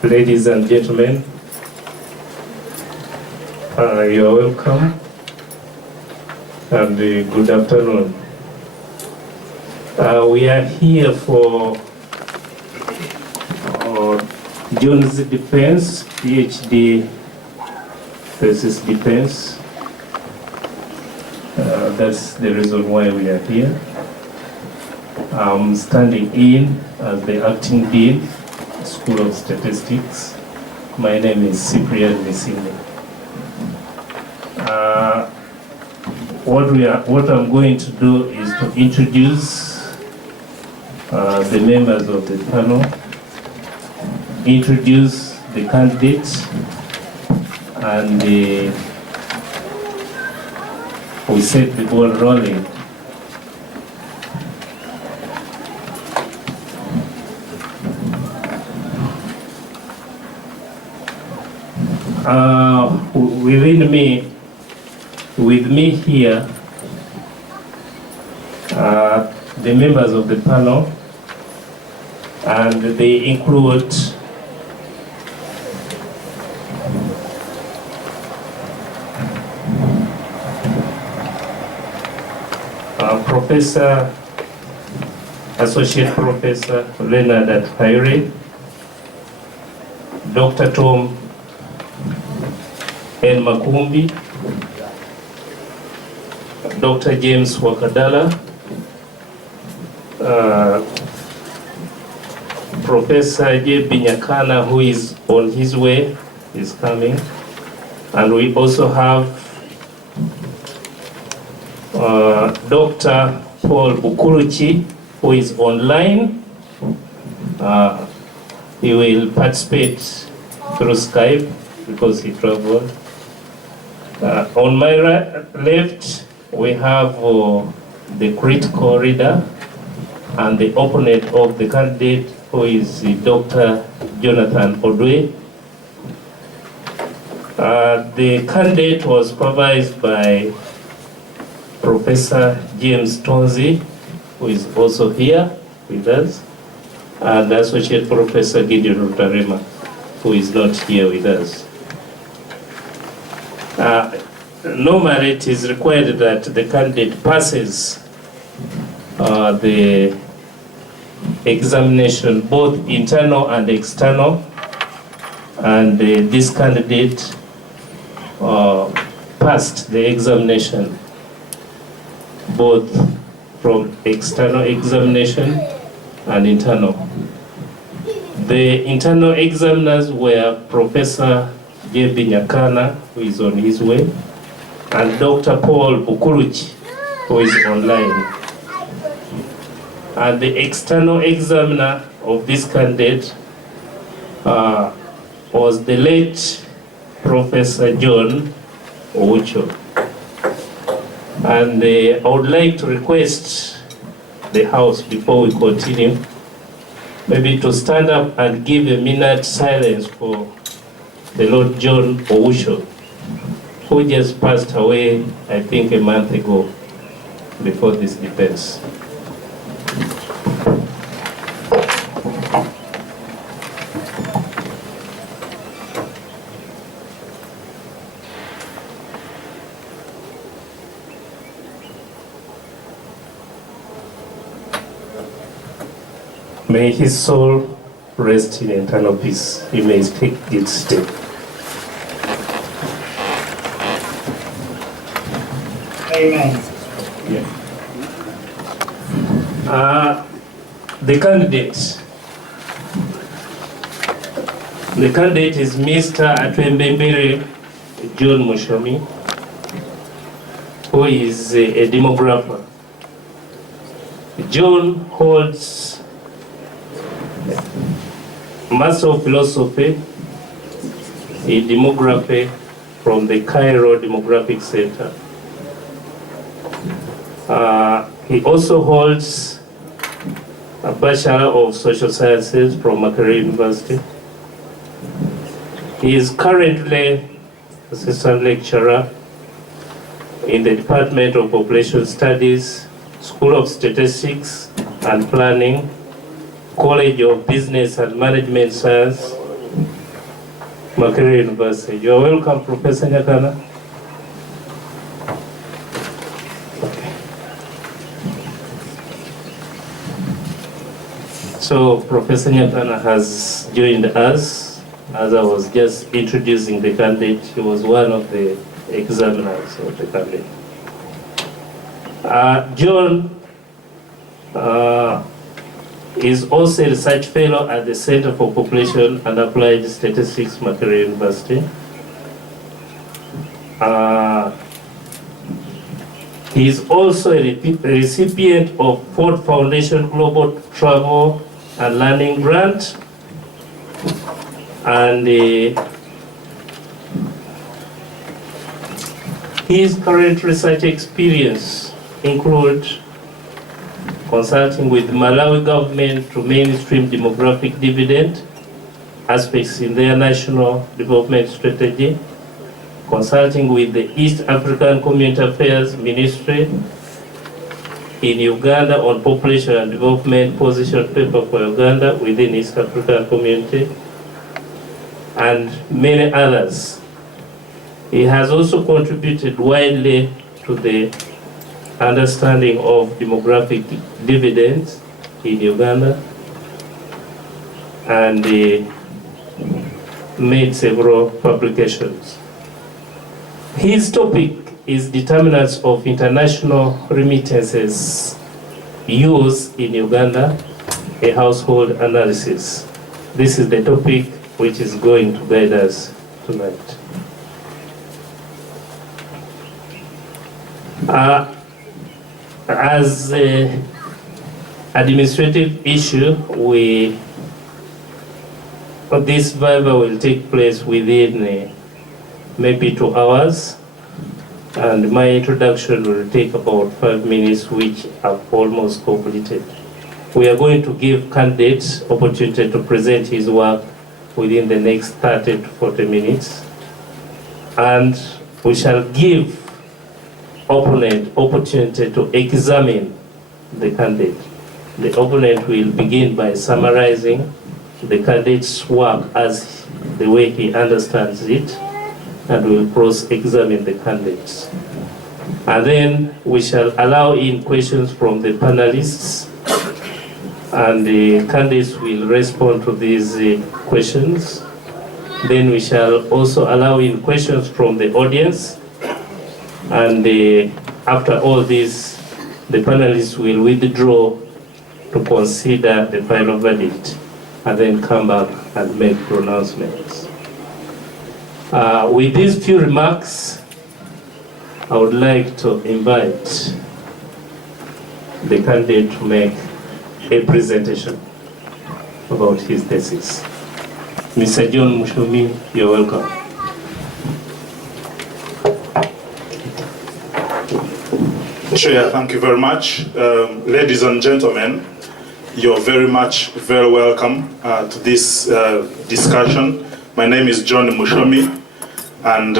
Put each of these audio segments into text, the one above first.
Ladies and gentlemen, you are welcome and good afternoon. We are here for John's defense, PhD thesis defense. That's the reason why we are here. I'm standing in as the acting dean, School of Statistics. My name is Cyprian Misini. What I'm going to do is to introduce the members of the panel, introduce the candidates, and we set the ball rolling. With me here, the members of the panel, and they include Professor, Associate Professor Leonard Atwebembeire, Dr. Tom N. Makumbi, Dr. James Wakadala, Professor J. Binyakana, who is on his way, is coming, and we also have Dr. Paul Bukuruchi, who is online. He will participate through Skype because he traveled. On my left, we have the critical reader and the opponent of the candidate, who is Dr. Jonathan Odwe. The candidate was supervised by Professor James Tonzi, who is also here with us, and Associate Professor Gideon Rutarema, who is not here with us. Normally, it is required that the candidate passes the examination, both internal and external, and this candidate passed the examination, both from external examination and internal. The internal examiners were Professor J. Binyakana, who is on his way, and Dr. Paul Bukuruchi, who is online. And the external examiner of this candidate was the late Professor John Owucho. And I would like to request the House, before we continue, maybe to stand up and give a minute silence for the Lord John Owucho, who just passed away, I think, a month ago, before this defense. May his soul rest in eternal peace. He may take its step. Amen. Yeah. The candidate is Mr. Atwebembeire John Mushomi, who is a demographer. John holds Master of Philosophy in Demography from the Cairo Demographic Center. He also holds a Bachelor of Social Sciences from Makerere University. He is currently Assistant Lecturer in the Department of Population Studies, School of Statistics and Planning, College of Business and Management Science, Makerere University. You are welcome, Professor Nyakana. So Professor Nyakana has joined us. As I was just introducing the candidate, he was one of the examiners of the candidate. John is also a research fellow at the Center for Population and Applied Statistics, Makerere University. He is also a recipient of Ford Foundation Global Travel and Learning Grant, and his current research experience includes consulting with the Malawi government to mainstream demographic dividend aspects in their national development strategy, consulting with the East African Community Affairs Ministry in Uganda on population and development position paper for Uganda within East African Community, and many others. He has also contributed widely to the understanding of demographic dividends in Uganda, and made several publications. His topic is determinants of international remittances used in Uganda, a household analysis. This is the topic which is going to guide us tonight. As an administrative issue, this Viva will take place within maybe 2 hours, and my introduction will take about 5 minutes, which I've almost completed. We are going to give candidates opportunity to present his work within the next 30 to 40 minutes, and we shall give opponent opportunity to examine the candidate. The opponent will begin by summarizing the candidate's work as the way he understands it, and will cross-examine the candidates. And then we shall allow in questions from the panelists, and the candidates will respond to these questions. Then we shall also allow in questions from the audience, and after all this, the panelists will withdraw to consider the final verdict, and then come back and make pronouncements. With these few remarks, I would like to invite the candidate to make a presentation about his thesis. Mr. John Mushomi, you're welcome. Chair, thank you very much. Ladies and gentlemen, you're very welcome to this discussion. My name is John Mushomi, and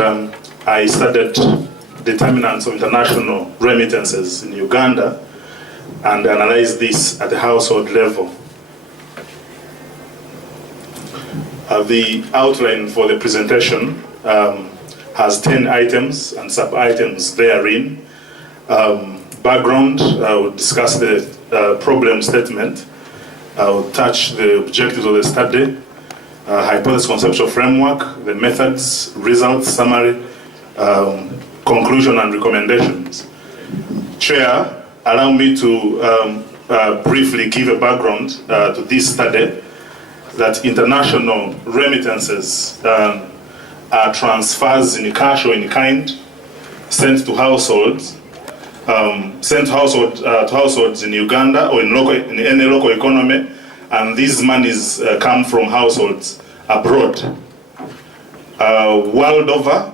I studied determinants of international remittances in Uganda and analyzed this at the household level. The outline for the presentation has 10 items and sub-items therein. Background, I will discuss the problem statement. I will touch the objectives of the study, hypothesis conceptual framework, the methods, results, summary, conclusion and recommendations. Chair, allow me to briefly give a background to this study, that international remittances are transfers in cash or in kind sent to households, to households in Uganda or in any local economy, and these monies come from households abroad. World over,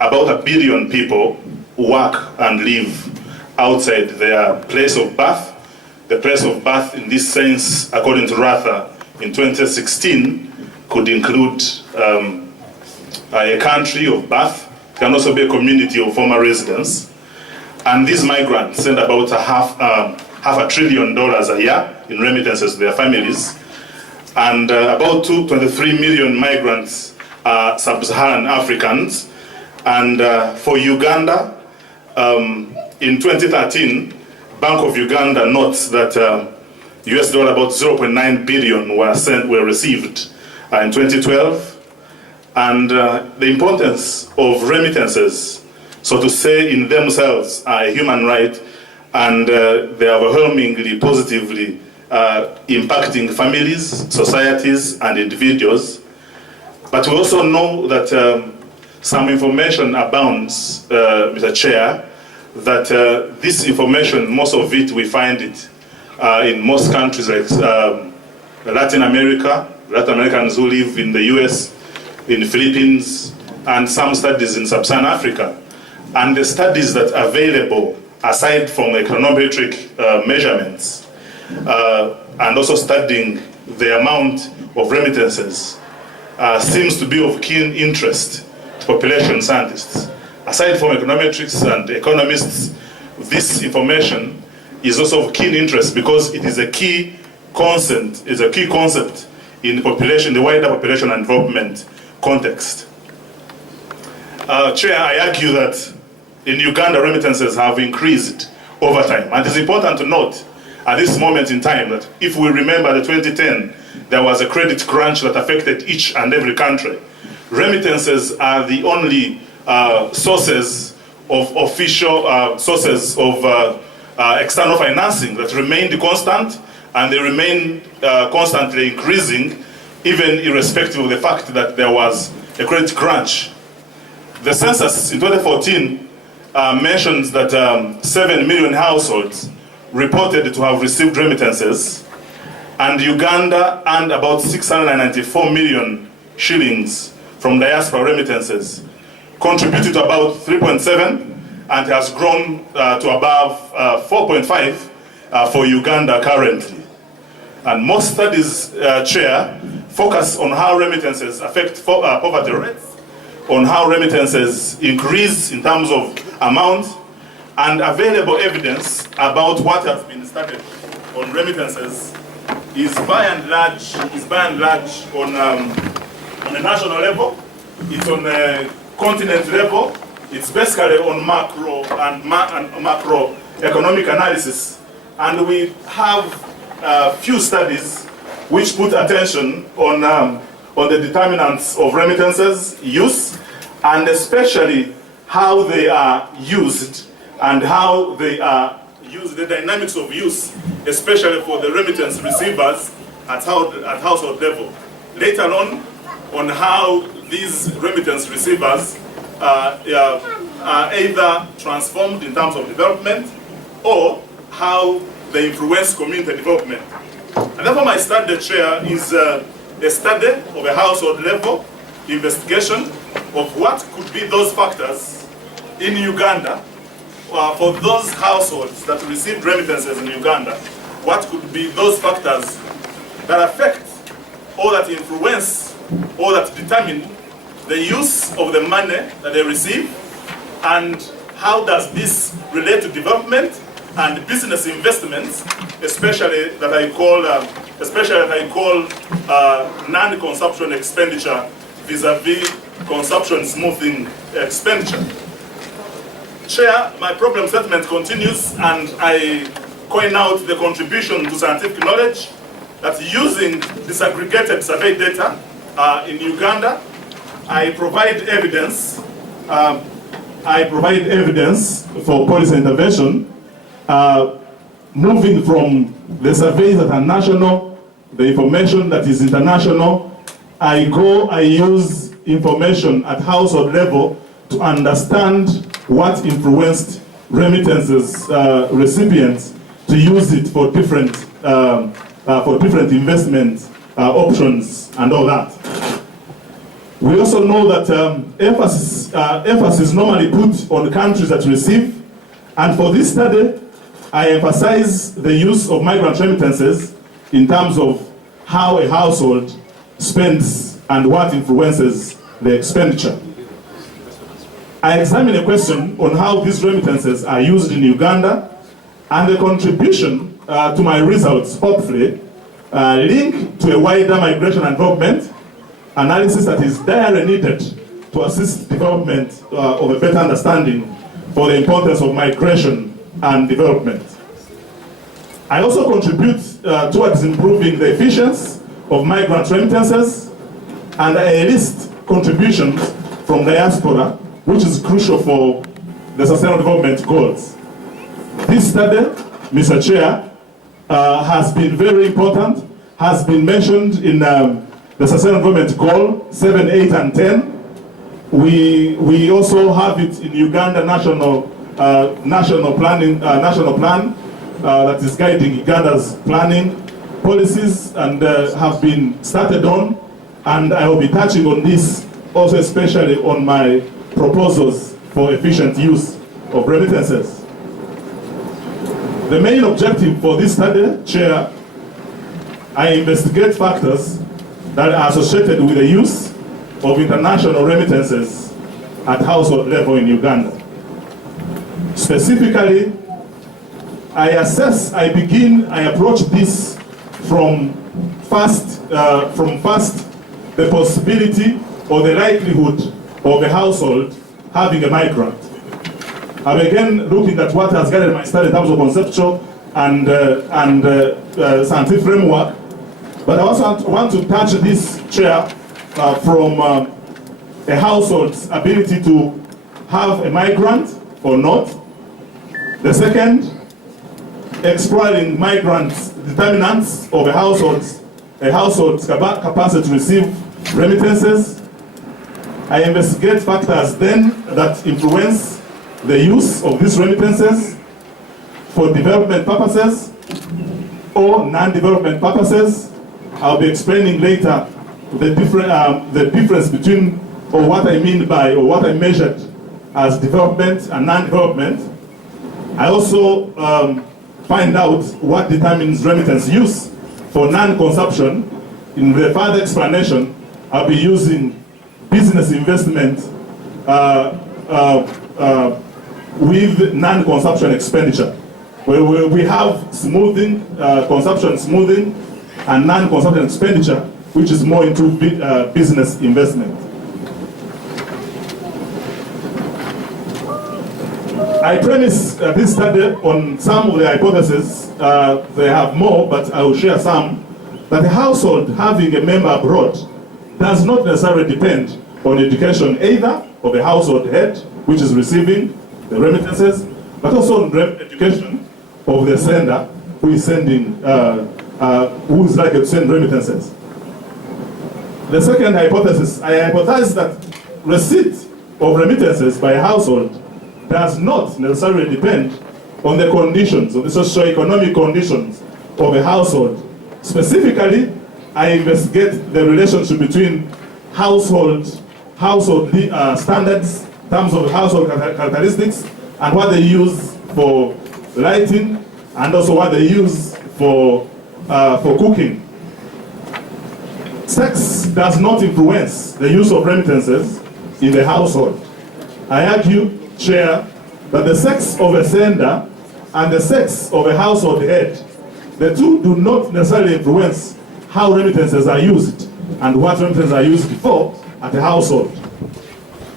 about 1 billion people work and live outside their place of birth. The place of birth in this sense, according to Rather, in 2016, could include a country of birth, can also be a community of former residence. And these migrants send about half $500 billion a year in remittances to their families. And about 23 million migrants sub-Saharan Africans. And for Uganda, in 2013, Bank of Uganda notes that US dollar about 0.9 billion were received in 2012. And the importance of remittances, so to say, in themselves are a human right, and they are overwhelmingly positively impacting families, societies, and individuals. But we also know that some information abounds, Mr. Chair, that this information, most of it, we find it in most countries like Latin Americans who live in the US, in the Philippines, and some studies in Sub-Saharan Africa. And the studies that are available, aside from econometric measurements, and also studying the amount of remittances, seems to be of keen interest to population scientists. Aside from econometrics and economists, this information is also of keen interest because it is a key concept, in the population, the wider population and development context. Chair, I argue that in Uganda, remittances have increased over time. And it's important to note at this moment in time that if we remember the 2010, there was a credit crunch that affected each and every country. Remittances are the only sources of official sources of external financing that remained constant, and they remain constantly increasing, even irrespective of the fact that there was a credit crunch. The census in 2014 mentions that 7 million households reported to have received remittances, and Uganda earned about 694 million shillings from diaspora remittances, contributed to about 3.7, and has grown to above 4.5 for Uganda currently. And most studies, Chair, focus on how remittances affect poverty rates, on how remittances increase in terms of amount, and available evidence about what has been studied on remittances is by and large on a national level, it's on a continent level, it's basically on macro and macroeconomic analysis. And we have a few studies which put attention on the determinants of remittances use, and especially how they are used and how they are used, the dynamics of use, especially for the remittance receivers at household level. Later on how these remittance receivers are either transformed in terms of development or how they influence community development. And therefore my study, Chair, is a study of a household level investigation of what could be those factors in Uganda for those households that received remittances in Uganda. What could be those factors that affect or that influence or that determine the use of the money that they receive, and how does this relate to development and business investments, especially that I call non-consumption expenditure vis-a-vis consumption smoothing expenditure. Chair, my problem statement continues, and I coin out the contribution to scientific knowledge that using disaggregated survey data in Uganda, I provide evidence for policy intervention, moving from the surveys that are national, the information that is international. I use information at household level to understand what influenced remittances recipients to use it for different investment options and all that. We also know that emphasis normally put on countries that receive, and for this study, I emphasize the use of migrant remittances in terms of how a household spends and what influences the expenditure. I examine a question on how these remittances are used in Uganda, and the contribution to my results, hopefully, link to a wider migration and development, analysis that is direly needed to assist development of a better understanding for the importance of migration and development. I also contribute towards improving the efficiency of migrant remittances, and I list contributions from diaspora, which is crucial for the Sustainable Development Goals. This study, Mr. Chair, has been very important, has been mentioned in the Sustainable Development Goal 7, 8, and 10. We also have it in Uganda national plan that is guiding Uganda's planning policies and have been started on, and I will be touching on this also, especially on my proposals for efficient use of remittances. The main objective for this study, Chair, I investigate factors that are associated with the use of international remittances at household level in Uganda. Specifically, I approach this from first the possibility or the likelihood of a household having a migrant. I began looking at what has guided my study in terms of conceptual and scientific framework, but I also want to touch this, Chair, from a household's ability to have a migrant or not. The second, exploring migrants' determinants of a household's capacity to receive remittances. I investigate factors then that influence the use of these remittances for development purposes or non-development purposes. I'll be explaining later the difference between, or what I mean by, or what I measured as development and non-development. I also find out what determines remittance use for non-consumption. In the further explanation, I'll be using business investment with non-consumption expenditure, where we have smoothing, consumption smoothing, and non-consumption expenditure, which is more into business investment. I premise this study on some of the hypotheses. They have more, but I will share some. That a household having a member abroad does not necessarily depend on education either of the household head, which is receiving the remittances, but also on education of the sender who is sending, who is likely to send remittances. The second hypothesis, I hypothesize that receipt of remittances by a household does not necessarily depend on the conditions, or the socio-economic conditions of a household. Specifically, I investigate the relationship between household standards, in terms of household characteristics, and what they use for lighting, and also what they use for cooking. Sex does not influence the use of remittances in the household. I argue, Chair, that the sex of a sender and the sex of a household head, the two do not necessarily influence how remittances are used and what remittances are used for at a household.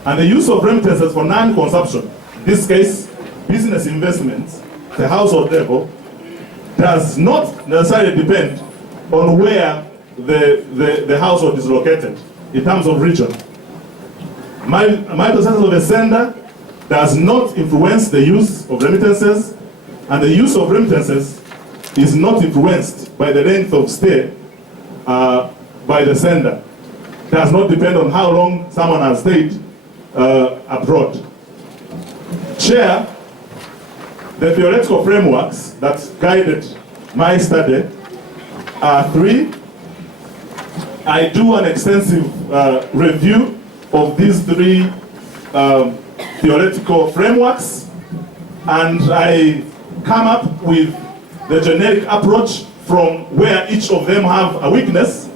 And the use of remittances for non-consumption, in this case, business investments at the household level, does not necessarily depend on where the household is located in terms of region. My percentage of a sender does not influence the use of remittances, and the use of remittances is not influenced by the length of stay by the sender. Does not depend on how long someone has stayed abroad. Chair, the theoretical frameworks that guided my study are three. I do an extensive review of these three theoretical frameworks, and I come up with the generic approach from where each of them have a weakness.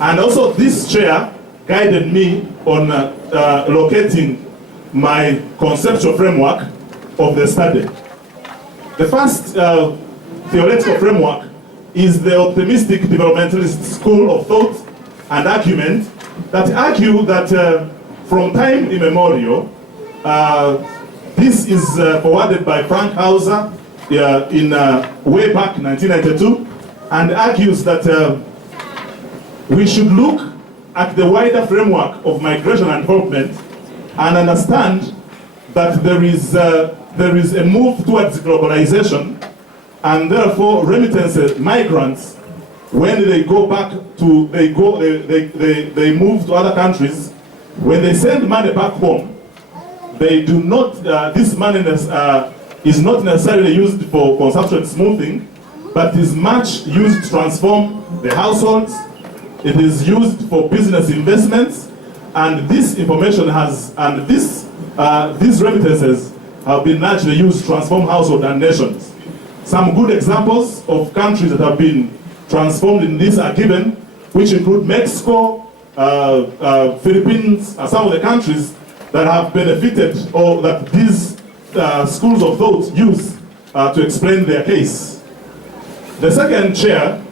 And also this chair guided me on locating my conceptual framework of the study. The first theoretical framework is the optimistic developmentalist school of thought and argument that argue that from time immemorial, this is forwarded by Frank Hauser in way back 1992, and argues that we should look at the wider framework of migration and development and understand that there is a move towards globalization, and therefore remittances, migrants, when they go back to, they move to other countries, when they send money back home, they do not, this money is not necessarily used for consumption smoothing, but is much used to transform the households. It is used for business investments, and this information has, and these remittances have been largely used to transform households and nations. Some good examples of countries that have been transformed in this are given, which include Mexico, Philippines, some of the countries that have benefited, or that these schools of thought use to explain their case. The second chair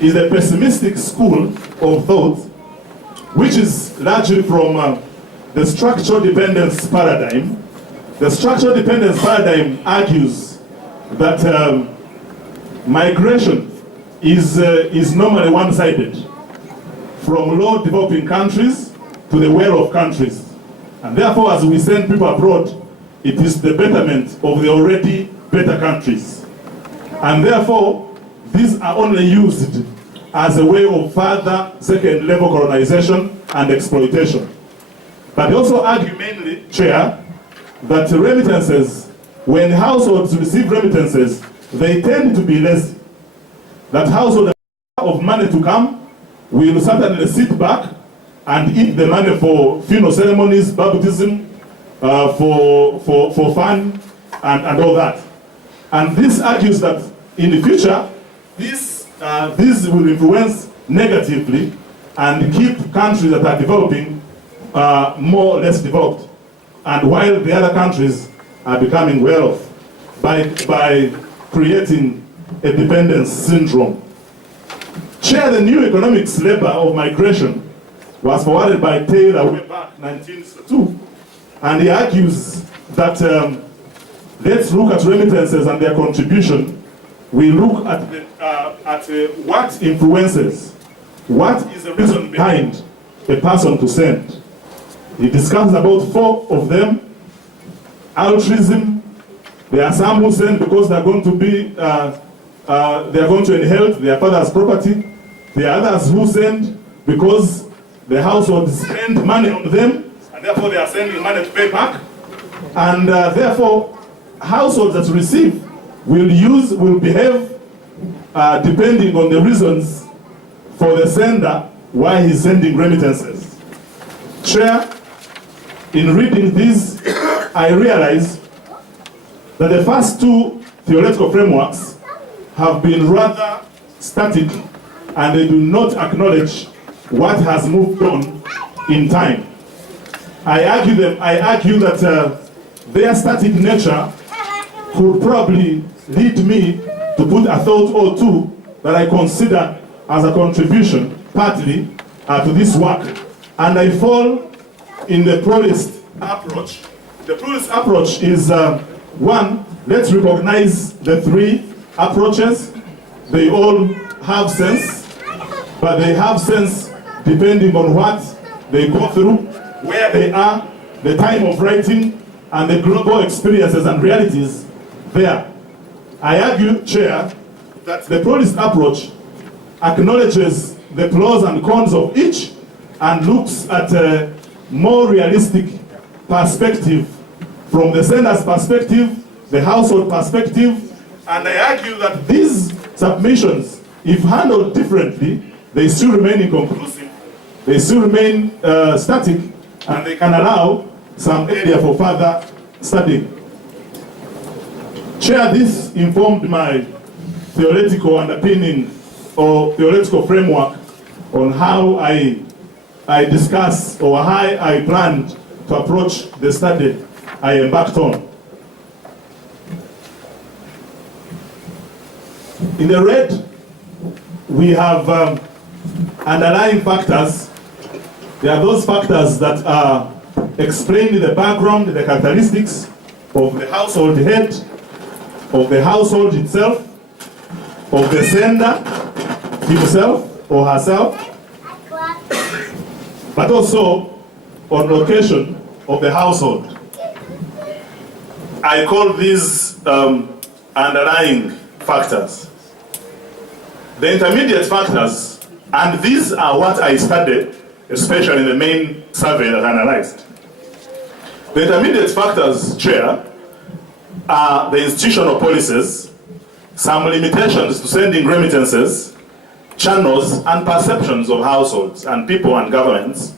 is a pessimistic school of thought, which is largely from the structural dependence paradigm. The structural dependence paradigm argues that migration is normally one-sided, from low developing countries to the well-off countries. And therefore, as we send people abroad, it is the betterment of the already better countries. And therefore, these are only used as a way of further second-level colonization and exploitation. But they also argue mainly, Chair, that remittances, when households receive remittances, they tend to be lazy. That households of money to come will certainly sit back and eat the money for funeral ceremonies, baptism, for fun, and all that. And this argues that in the future, this will influence negatively and keep countries that are developing more or less developed, and while the other countries are becoming well off by creating a dependence syndrome. Chair, the new economic labor of migration was forwarded by Taylor way back 1962, and he argues that let's look at remittances and their contribution. We look at what influences, what is the reason behind a person to send. He discusses about 4 of them. Altruism. There are some who send because they're going to be, they are going to inherit their father's property. There are others who send because the household spend money on them, and therefore they are sending money to pay back. And therefore, households that receive will behave depending on the reasons for the sender why he's sending remittances. Chair, in reading this, I realize that the first 2 theoretical frameworks have been rather static, and they do not acknowledge what has moved on in time. I argue that their static nature could probably lead me to put a thought or 2 that I consider as a contribution, partly, to this work. And I fall in the pluralist approach. The pluralist approach is, 1, let's recognize the 3 approaches. They all have sense, but they have sense depending on what they go through, where they are, the time of writing, and the global experiences and realities there. I argue, Chair, that the pluralist approach acknowledges the pros and cons of each and looks at a more realistic perspective from the sender's perspective, the household perspective, and I argue that these submissions, if handled differently, they still remain inconclusive, they still remain static, and they can allow some area for further study. Chair, this informed my theoretical underpinning or theoretical framework on how I discuss or how I planned to approach the study I embarked on. In the red, we have underlying factors There are those factors that explain the background, the characteristics of the household head, of the household itself, of the sender himself or herself, but also on location of the household. I call these underlying factors. The intermediate factors, and these are what I studied, especially in the main survey that I analyzed. The intermediate factors, Chair, are the institutional policies, some limitations to sending remittances, channels, and perceptions of households and people and governments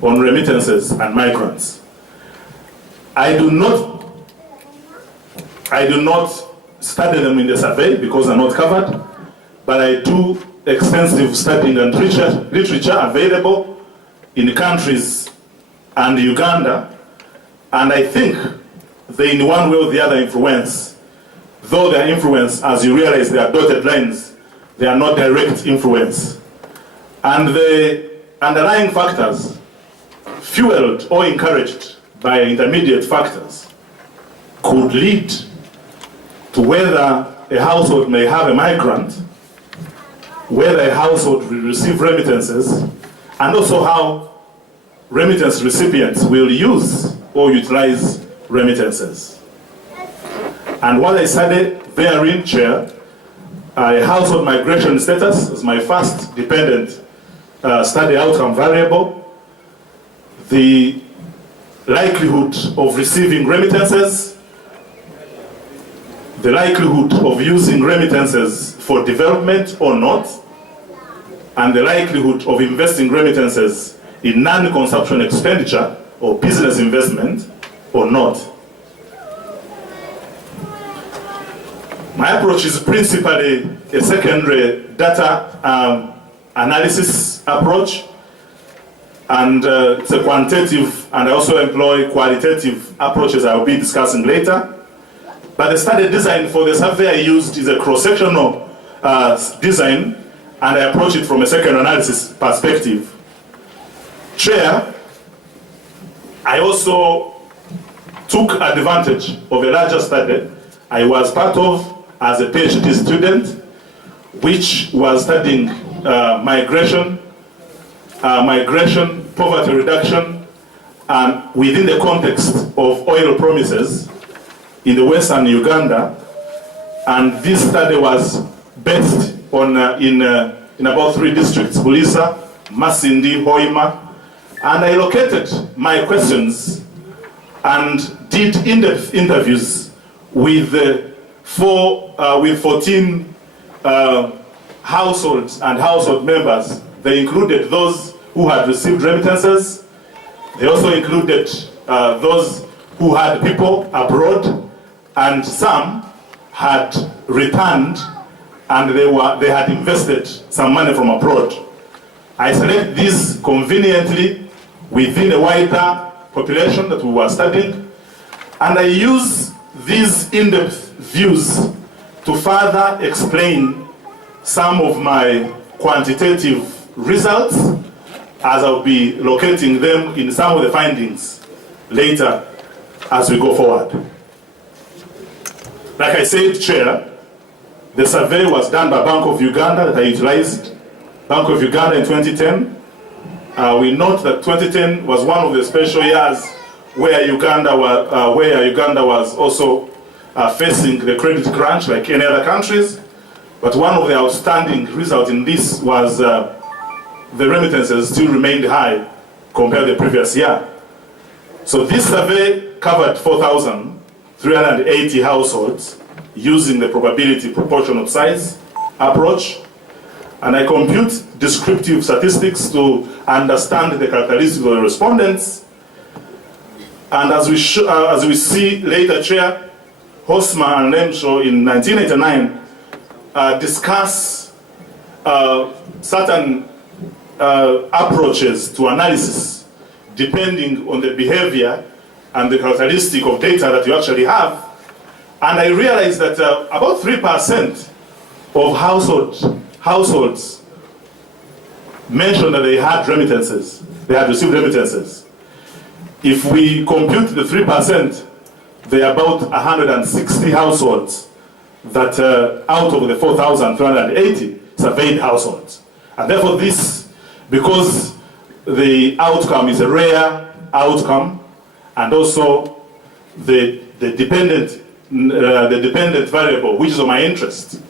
on remittances and migrants. I do not study them in the survey because they're not covered, but I do extensive studying and literature available in countries and Uganda, and I think they in one way or the other influence, though their influence, as you realize, they are dotted lines, they are not direct influence. And the underlying factors, fueled or encouraged by intermediate factors, could lead to whether a household may have a migrant, whether a household will receive remittances, and also how remittance recipients will use or utilize remittances. And what I studied therein, Chair, a household migration status is my first dependent study outcome variable, the likelihood of receiving remittances, the likelihood of using remittances for development or not, and the likelihood of investing remittances in non-consumption expenditure or business investment or not. My approach is principally a secondary data analysis approach, and it's a quantitative, and I also employ qualitative approaches I will be discussing later. But the study design for the survey I used is a cross-sectional design, and I approach it from a second analysis perspective. Chair, I also took advantage of a larger study I was part of as a PhD student, which was studying migration, poverty reduction, and within the context of oil promises in the western Uganda. And this study was based on in about 3 districts: Bulisa, Masindi, Hoima, and I located my questions and did in-depth interviews with 14 households and household members. They included those who had received remittances. They also included those who had people abroad, and some had returned and they had invested some money from abroad. I select these conveniently within a wider population that we were studying, and I use these in-depth views to further explain some of my quantitative results, as I'll be locating them in some of the findings later as we go forward. Like I said, Chair, the survey was done by Bank of Uganda that I utilized, Bank of Uganda in 2010. We note that 2010 was one of the special years where Uganda was also facing the credit crunch like any other countries. But one of the outstanding results in this was the remittances still remained high compared to the previous year. So this survey covered 4,380 households using the probability proportional size approach. And I compute descriptive statistics to understand the characteristics of the respondents. And as we see later, Chair, Hosma and Lemshaw in 1989 discuss certain approaches to analysis depending on the behavior and the characteristic of data that you actually have. And I realized that about 3% of households mentioned that they had remittances. they had received remittances. If we compute the 3%, there are about 160 households that out of the 4,380 surveyed households. And therefore this, because the outcome is a rare outcome, and also the dependent variable, which is of my interest,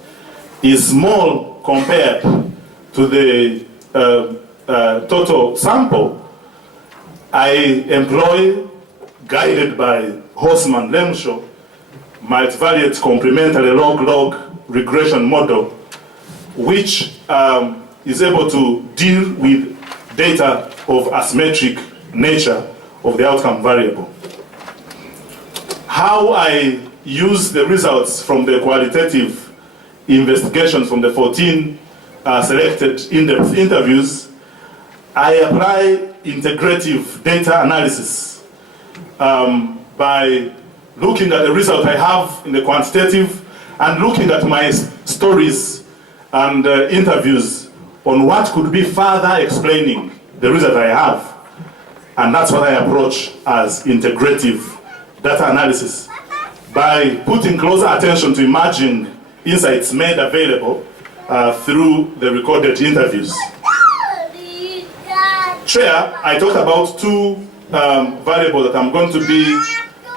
is small compared to the total sample, I employ, guided by Horstman Lemshaw, multivariate complementary log-log regression model, which is able to deal with data of asymmetric nature of the outcome variable. How I use the results from the qualitative investigations from the 14 selected in-depth interviews, I apply integrative data analysis by looking at the result I have in the quantitative and looking at my stories and interviews on what could be further explaining the result I have. And that's what I approach as integrative data analysis, by putting closer attention to emerging insights made available through the recorded interviews. Chair, I talked about two variables that I'm going to be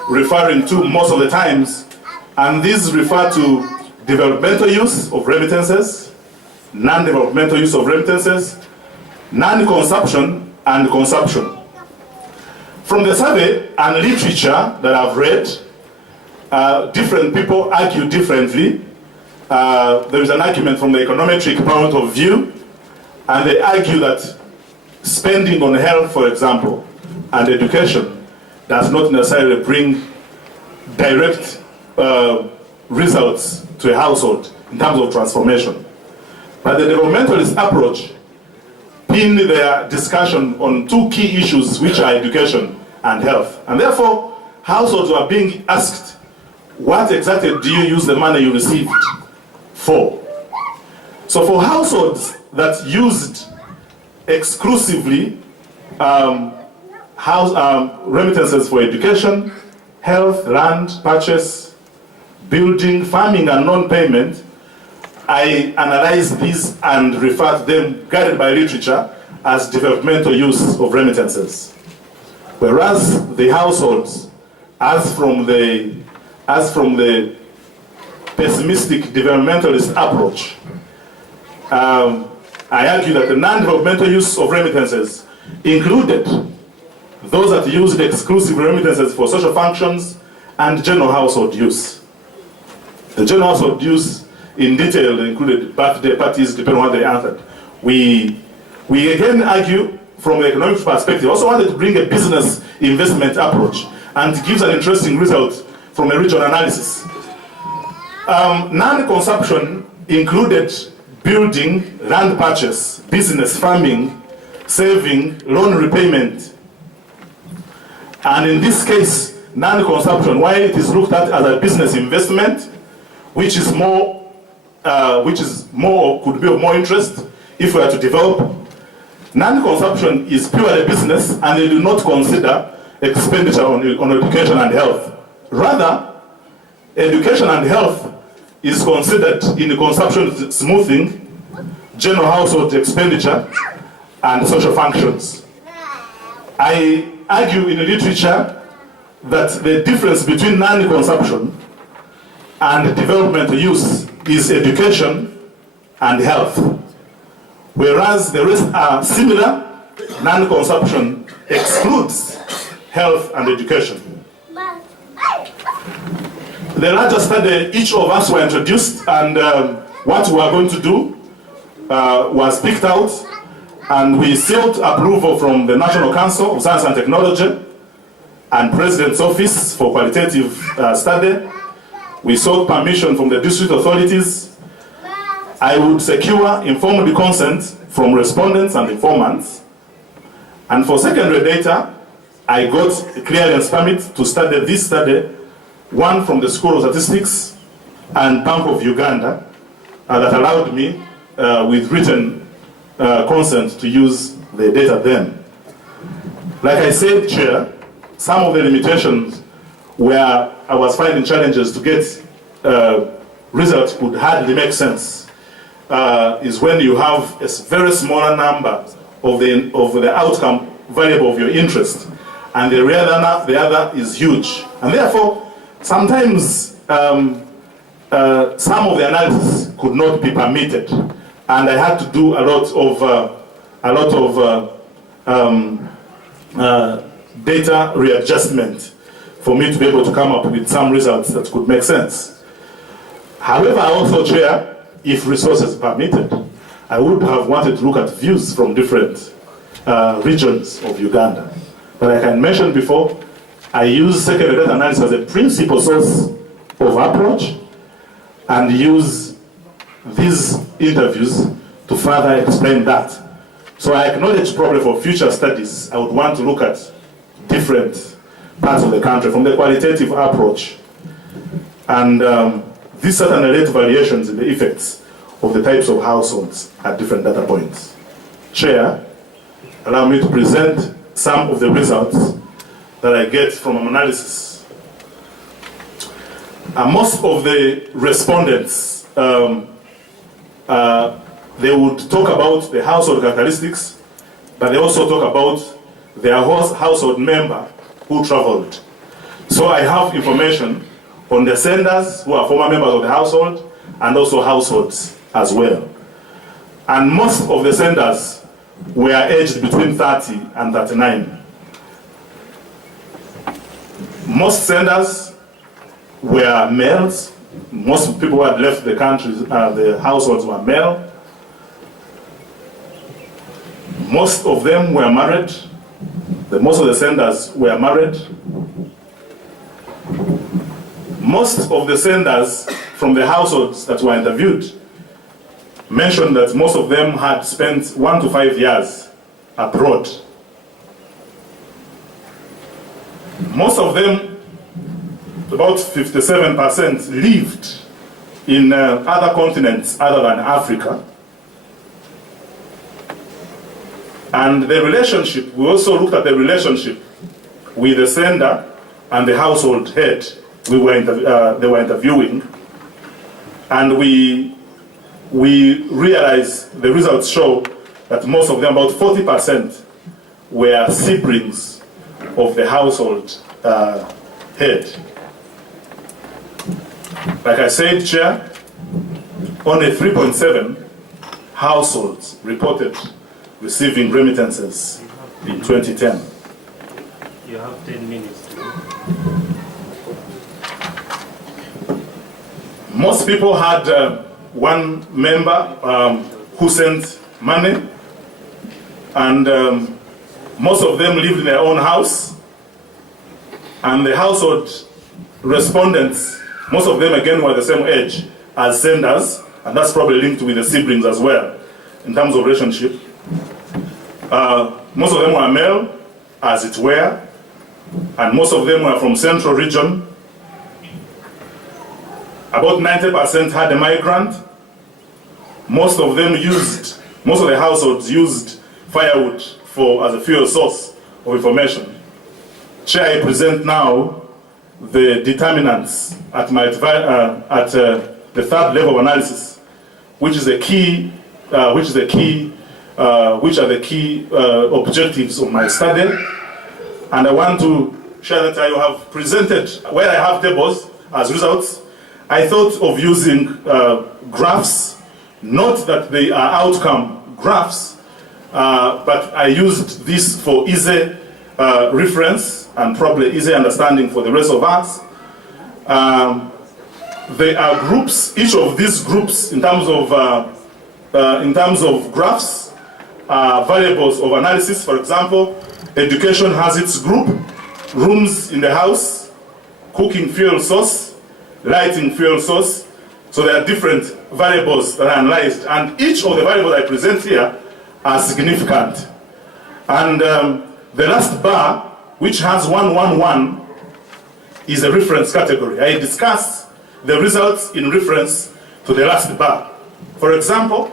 referring to most of the times, and these refer to developmental use of remittances, non-developmental use of remittances, non-consumption, and consumption. From the survey and literature that I've read, different people argue differently. There is an argument from the econometric point of view, and they argue that spending on health, for example, and education does not necessarily bring direct results to a household in terms of transformation. But the developmentalist approach pinned their discussion on two key issues, which are education and health. And therefore, households were being asked, what exactly do you use the money you received for? So for households that used exclusively remittances for education, health, land purchase, building, farming, and non-payment, I analyze these and refer to them, guided by literature, as developmental use of remittances. Whereas the households, as from the pessimistic developmentalist approach, I argue that the non-developmental use of remittances included those that used exclusive remittances for social functions and general household use. The general household use in detail included birthday parties, depending on what they answered. We again argue from an economic perspective, also wanted to bring a business investment approach, and gives an interesting result from a regional analysis. Non-consumption included building, land purchase, business, farming, saving, loan repayment. And in this case, non-consumption, while it is looked at as a business investment, which is more, could be of more interest if we are to develop, non-consumption is purely business, and they do not consider expenditure on education and health. Rather, education and health is considered in the consumption smoothing, general household expenditure, and social functions. I argue in the literature that the difference between non-consumption and developmental use is education and health. Whereas the rest are similar, non-consumption excludes health and education. The larger study, each of us were introduced, and what we are going to do was picked out, and we sought approval from the National Council of Science and Technology and President's Office for Qualitative Study. We sought permission from the district authorities. I would secure informed consent from respondents and informants. And for secondary data, I got a clearance permit to study this study, one from the School of Statistics and Bank of Uganda, that allowed me with written consent to use the data then. Like I said, Chair, some of the limitations where I was finding challenges to get results could hardly make sense is when you have a very smaller number of the outcome variable of your interest, and the other is huge. And therefore, sometimes some of the analysis could not be permitted, and I had to do a lot of data readjustment for me to be able to come up with some results that could make sense. However, I also, Chair, if resources permitted, I would have wanted to look at views from different regions of Uganda. But like I mentioned before, I use secondary data analysis as a principal source of approach and use these interviews to further explain that. So I acknowledge probably for future studies, I would want to look at different parts of the country from the qualitative approach. And these certainly led to variations in the effects of the types of households at different data points. Chair, allow me to present some of the results that I get from an analysis. Most of the respondents, they would talk about the household characteristics, but they also talk about their household member who traveled. So I have information on the senders who are former members of the household and also households as well. And most of the senders were aged between 30 and 39. Most senders were males. Most people who had left the country, the households were male. Most of them were married. Most of the senders were married. Most of the senders from the households that were interviewed mentioned that most of them had spent 1 to 5 years abroad. Most of them, about 57%, lived in other continents other than Africa. And the relationship, we also looked at the relationship with the sender and the household head they were interviewing. And we realized the results show that most of them, about 40%, were siblings of the household head. Like I said, Chair, only 3.7 households reported receiving remittances in 2010. You have 10 minutes to go. Most people had one member who sent money, and most of them lived in their own house. And the household respondents, most of them again were the same age as senders, and that's probably linked with the siblings as well in terms of relationship. Most of them were male, as it were, and most of them were from Central Region. About 90% had a migrant. Most of the households used firewood as a fuel source of information. Chair, I present now the determinants at the third level of analysis, which are the key objectives of my study. And I want to share that I have presented, where I have tables as results, I thought of using graphs, not that they are outcome graphs, but I used this for easy reference and probably easy understanding for the rest of us. There are groups, each of these groups in terms of graphs, variables of analysis. For example, education has its group, rooms in the house, cooking fuel source, lighting fuel source. So there are different variables that are analyzed, and each of the variables I present here are significant. And the last bar, which has 111, is a reference category. I discuss the results in reference to the last bar. For example,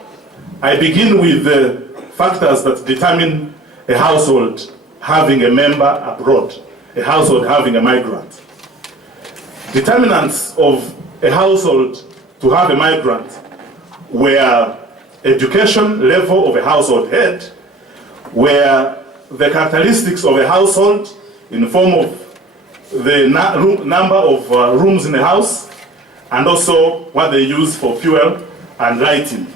I begin with the factors that determine a household having a member abroad, a household having a migrant. Determinants of a household to have a migrant were education level of a household head, were the characteristics of a household in the form of the number of rooms in the house, and also what they use for fuel and lighting.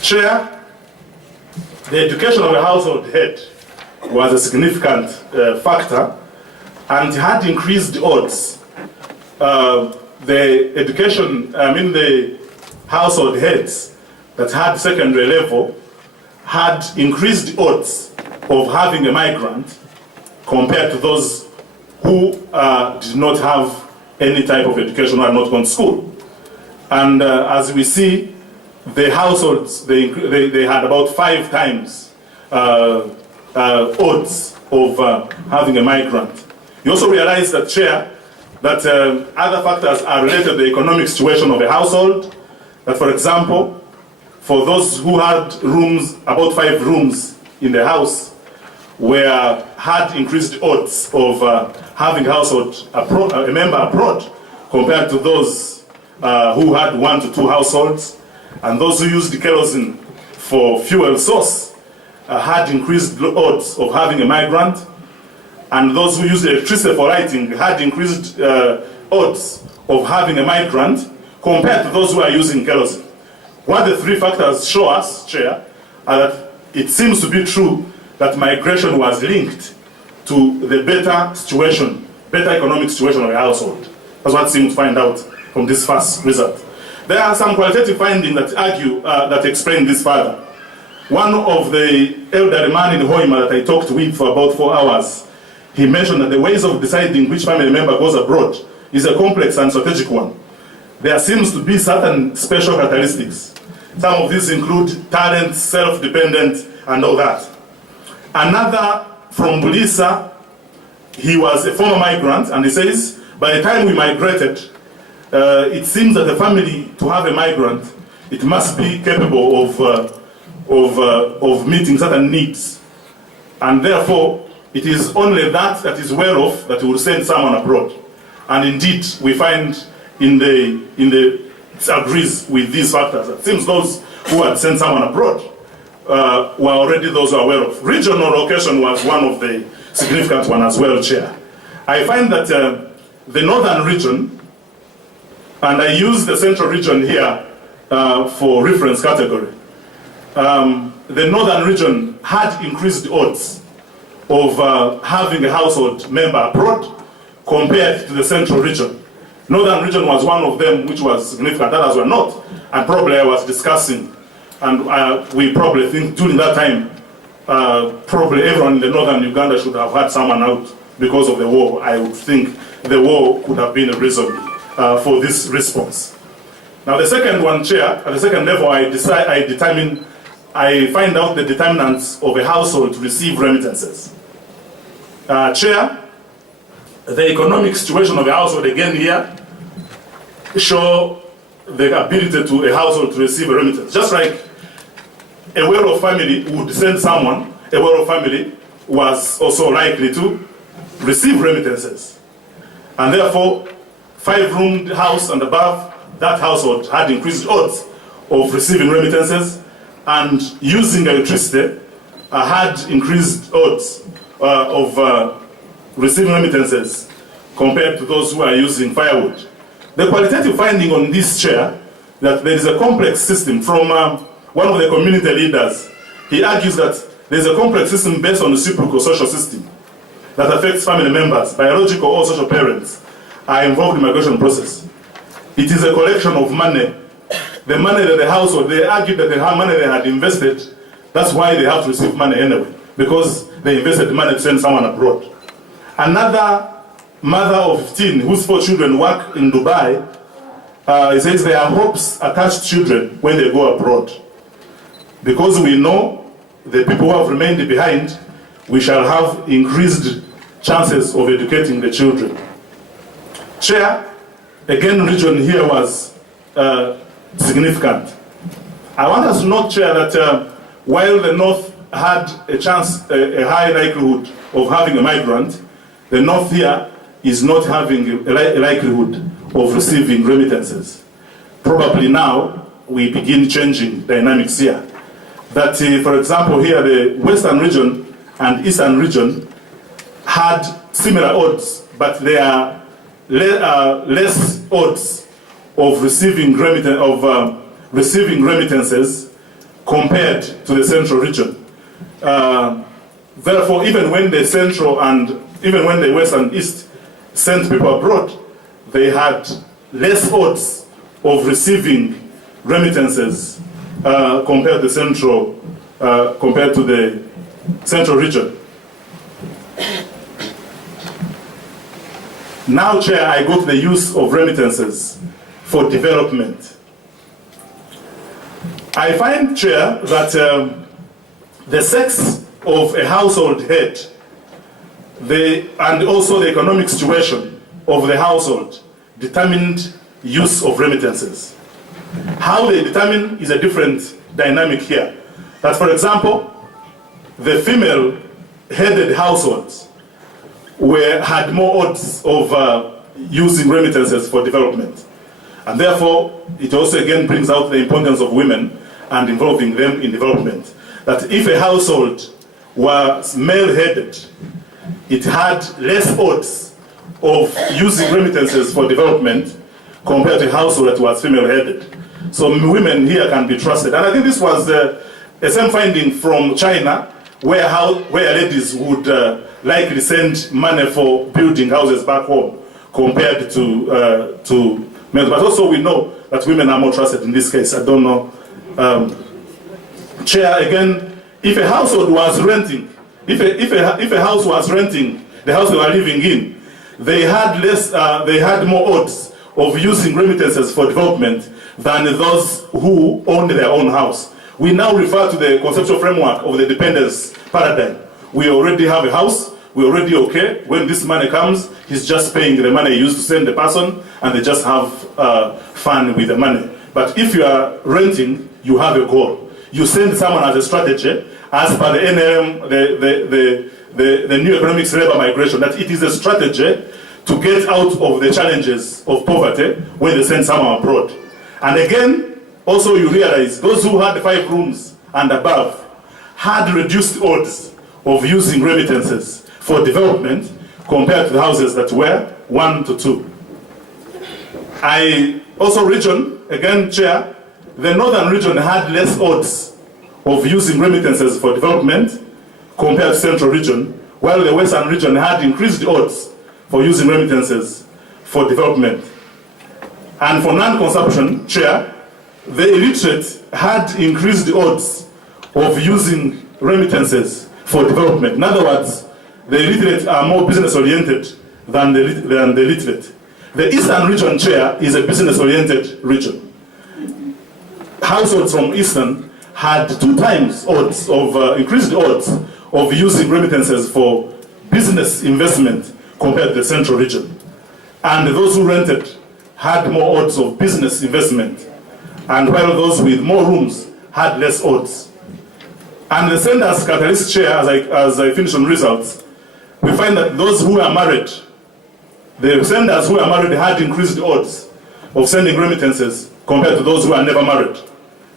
Chair, the education of a household head was a significant factor and had increased odds. The education, the household heads that had secondary level had increased odds of having a migrant compared to those who did not have any type of education or had not gone to school. And as we see, the households, they had about 5 times odds of having a migrant. You also realize that, Chair, that other factors are related to the economic situation of a household. That, for example, for those who had rooms, about 5 rooms in the house, had increased odds of having a member abroad compared to those who had 1 to 2 households, and those who used the kerosene for fuel source had increased odds of having a migrant, and those who used electricity for lighting had increased odds of having a migrant compared to those who are using kerosene. What the 3 factors show us, Chair, are that it seems to be true that migration was linked to the better economic situation of a household. That's what seems to find out from this first result. There are some qualitative findings that argue, that explain this further. One of the elderly man in Hoima that I talked with for about 4 hours, he mentioned that the ways of deciding which family member goes abroad is a complex and strategic one. There seems to be certain special characteristics. Some of these include talent, self-dependent, and all that. Another from Bulisa, he was a former migrant, and he says, by the time we migrated, it seems that the family, to have a migrant, it must be capable of meeting certain needs. And therefore, it is only that is well off that will send someone abroad. And indeed, we find it agrees with these factors. It seems those who had sent someone abroad were already those who are well off. Regional location was one of the significant ones as well, Chair. I find that the northern region, and I use the central region here for reference category, the northern region had increased odds of having a household member abroad compared to the central region. Northern region was one of them which was significant, others were not. And probably I was discussing, and we probably think during that time, probably everyone in the northern Uganda should have had someone out because of the war. I would think the war could have been a reason for this response. Now the second one, Chair, at the second level, I find out the determinants of a household to receive remittances. Chair, the economic situation of a household again here show the ability to a household to receive a remittance. Just like a well-off family would send someone, a well-off family was also likely to receive remittances. And therefore, 5-room house and above, that household had increased odds of receiving remittances, and using electricity had increased odds of receiving remittances compared to those who are using firewood. The qualitative finding on this, Chair, that there is a complex system from one of the community leaders. He argues that there is a complex system based on the reciprocal social system that affects family members, biological or social parents are involved in the migration process. It is a collection of money. The money that the household, they argued that the money they had invested, that's why they have to receive money anyway, because they invested money to send someone abroad. Another mother of 15 whose 4 children work in Dubai, he says there are hopes attached to children when they go abroad. Because we know the people who have remained behind, we shall have increased chances of educating the children. Chair, again, region here was significant. I want us to note, Chair, that while the North had a high likelihood of having a migrant, the North here is not having a likelihood of receiving remittances. Probably now we begin changing dynamics here. That, for example, here the Western region and Eastern region had similar odds, but they are less odds of receiving remittances compared to the Central region. Therefore, even when the Central and even when the West and East sent people abroad, they had less odds of receiving remittances compared to the Central region. Now, Chair, I go to the use of remittances for development. I find, Chair, that the sex of a household head and also the economic situation of the household determined use of remittances. How they determine is a different dynamic here. That, for example, the female-headed households had more odds of using remittances for development. And therefore, it also again brings out the importance of women and involving them in development. That if a household was male-headed, it had less odds of using remittances for development compared to a household that was female-headed. So women here can be trusted. And I think this was the same finding from China, where ladies would likely send money for building houses back home compared to men. But also we know that women are more trusted in this case. I don't know. Chair, again, if a household was renting, if a house was renting the house they were living in, they had more odds of using remittances for development than those who owned their own house. We now refer to the conceptual framework of the dependence paradigm. We already have a house, we're already okay. When this money comes, he's just paying the money he used to send the person, and they just have fun with the money. But if you are renting, you have a goal. You send someone as a strategy, as per the NLM, the new economics labor migration, that it is a strategy to get out of the challenges of poverty when they send someone abroad. And again, also you realize those who had 5 rooms and above had reduced odds of using remittances for development compared to the houses that were 1 to 2. I also region, again, Chair, the northern region had less odds of using remittances for development compared to central region, while the western region had increased odds for using remittances for development. And for non-consumption, Chair, the illiterate had increased odds of using remittances for development. In other words, the illiterate are more business-oriented than the literate. The eastern region, Chair, is a business-oriented region. Households from eastern had 2 times odds of increased odds of using remittances for business investment compared to the central region. And those who rented had more odds of business investment, and while those with more rooms had less odds. And the senders characteristics, Chair, as I finish on results, we find that those who are married, the senders who are married had increased odds of sending remittances compared to those who are never married.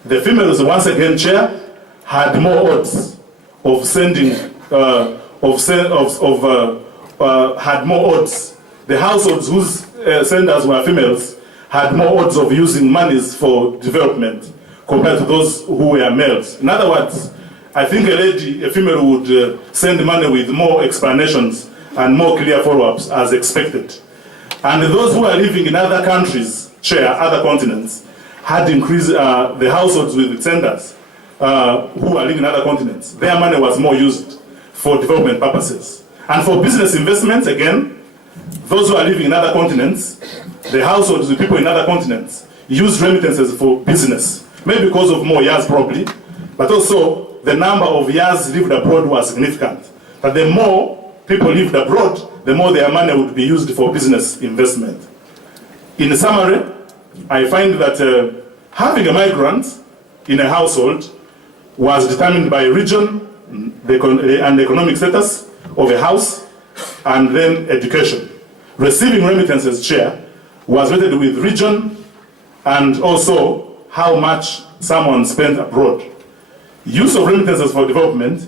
The females, once again, Chair, had more odds of sending, had more odds. The households whose senders were females had more odds of using monies for development compared to those who were males. In other words, I think a female would send money with more explanations and more clear follow-ups as expected. And those who are living in other countries, Chair, other continents, had increased the households with senders who are living in other continents. Their money was more used for development purposes. And for business investments, again, those who are living in other continents, the households with people in other continents, use remittances for business. Maybe because of more years probably, but also the number of years lived abroad was significant. But the more people lived abroad, the more their money would be used for business investment. In summary, I find that having a migrant in a household was determined by region, the economic status of a house, and then education. Receiving remittances, Chair, was rated with region and also how much someone spent abroad. Use of remittances for development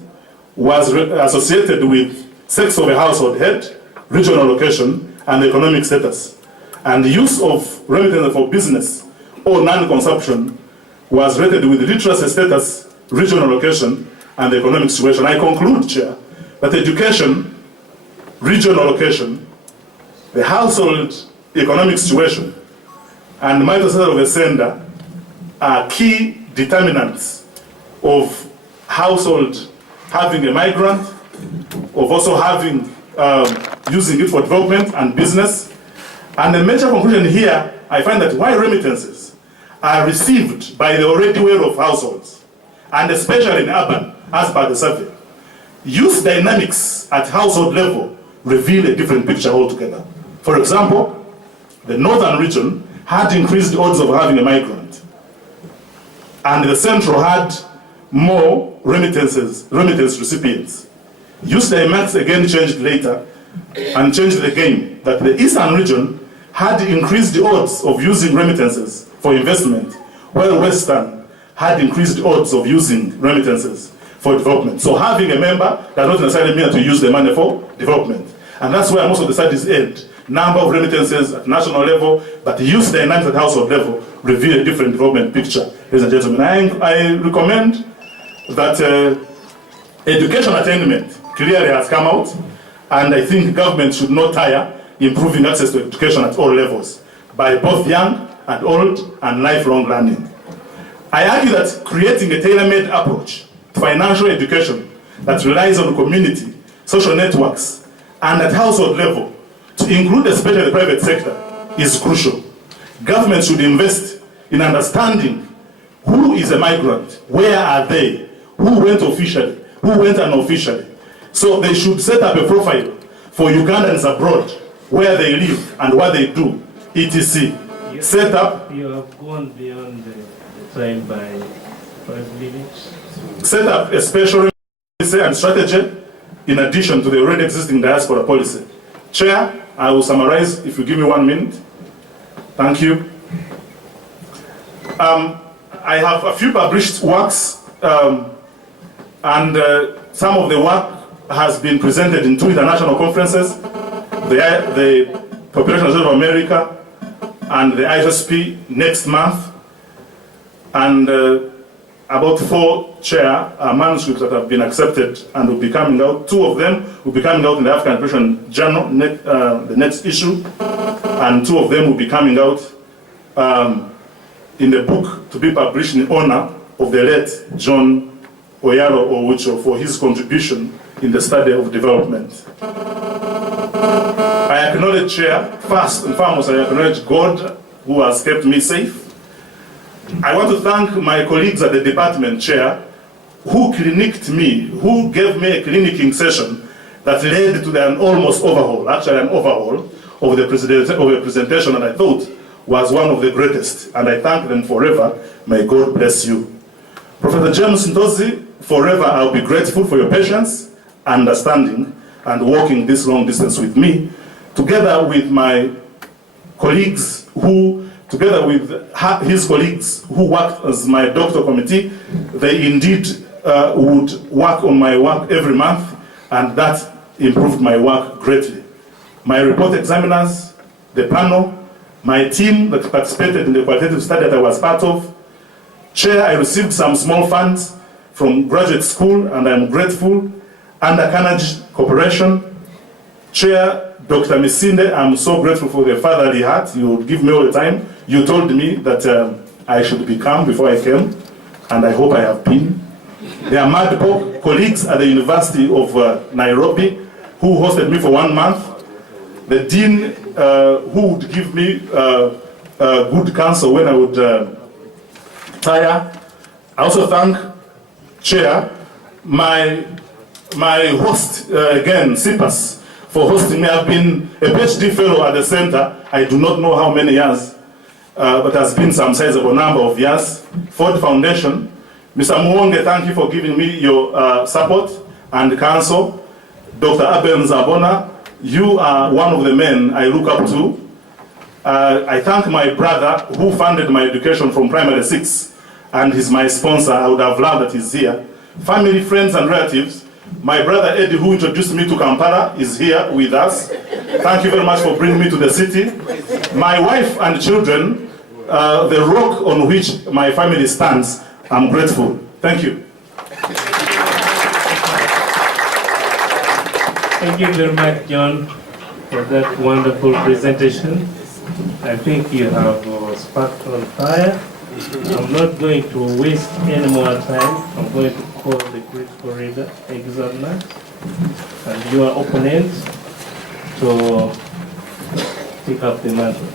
was associated with sex of a household head, regional location, and economic status. And the use of remittances for business or non-consumption was rated with literacy status, regional location, and economic situation. I conclude, Chair, that education, regional location, the household economic situation, and marital status of the sender are key determinants of household having a migrant, of also having using it for development and business. And the major conclusion here, I find that why remittances are received by the already well-off households, and especially in urban, as per the survey, youth dynamics at household level reveal a different picture altogether. For example, the northern region had increased odds of having a migrant, and the central had more remittance recipients. Youth dynamics again changed later and changed the game, that the eastern region had increased the odds of using remittances for investment, while western had increased the odds of using remittances for development. So having a member does not necessarily mean to use the money for development. And that's where most of the studies end. Number of remittances at national level, but the youth dynamics at household level reveal a different development picture. Ladies and gentlemen, I recommend that education attainment clearly has come out, and I think government should not tire improving access to education at all levels by both young and old and lifelong learning. I argue that creating a tailor-made approach to financial education that relies on community, social networks, and at household level, to include especially the private sector, is crucial. Government should invest in understanding who is a migrant, where are they, who went officially, who went unofficially. So they should set up a profile for Ugandans abroad, where they live and what they do, etc. Set up. You have gone beyond the time by 5 minutes. Set up a special policy and strategy in addition to the already existing diaspora policy. Chair, I will summarize if you give me 1 minute. Thank you. I have a few published works, and some of the work has been presented in 2 international conferences, the Population of America and the ISP next month, and about 4 manuscripts that have been accepted and will be coming out. 2 of them will be coming out in the African Population Journal, the next issue, and 2 of them will be coming out in the book to be published in honor of the late John Oyalo Owucho for his contribution in the study of development. I acknowledge, Chair, first and foremost, I acknowledge God who has kept me safe. I want to thank my colleagues at the department, Chair, who clinicked me, who gave me a clinicking session that led to an almost overhaul, actually an overhaul of the presentation that I thought was one of the greatest, and I thank them forever. May God bless you. Professor James Ntozi, forever I'll be grateful for your patience, understanding, and walking this long distance with me, together with my colleagues who, together with his colleagues who worked as my doctor committee, they indeed would work on my work every month, and that improved my work greatly. My report examiners, the panel, my team that participated in the qualitative study that I was part of. Chair, I received some small funds from graduate school, and I'm grateful. Under Carnegie Corporation, Chair, Dr. Misinde, I'm so grateful for the fatherly heart you give me all the time. You told me that I should be calm before I came, and I hope I have been. There are multiple colleagues at the University of Nairobi who hosted me for 1 month. The dean who would give me good counsel when I would tire. I also thank Chair, my host, again, CIPAS, for hosting me. I've been a PhD fellow at the center. I do not know how many years, but has been some sizable number of years. Ford Foundation, Mr. Muonge, thank you for giving me your support. and council. Dr. Abel Zabona, you are one of the men I look up to. I thank my brother who funded my education from primary 6, and he's my sponsor. I would have loved that he's here. Family, friends, and relatives. My brother Eddie, who introduced me to Kampala, is here with us. Thank you very much for bringing me to the city. My wife and children, the rock on which my family stands, I'm grateful. Thank you. Thank you very much, John, for that wonderful presentation. I think you have sparked on fire. I'm not going to waste any more time. I'm going to call the critical reader examiner and your opponent to pick up the matter.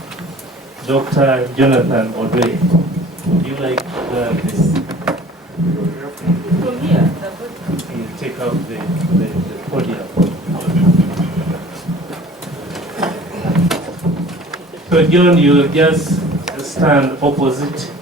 Dr. Jonathan Odwe, would you like to learn this? From here? You take up the podium. So John, you just stand opposite.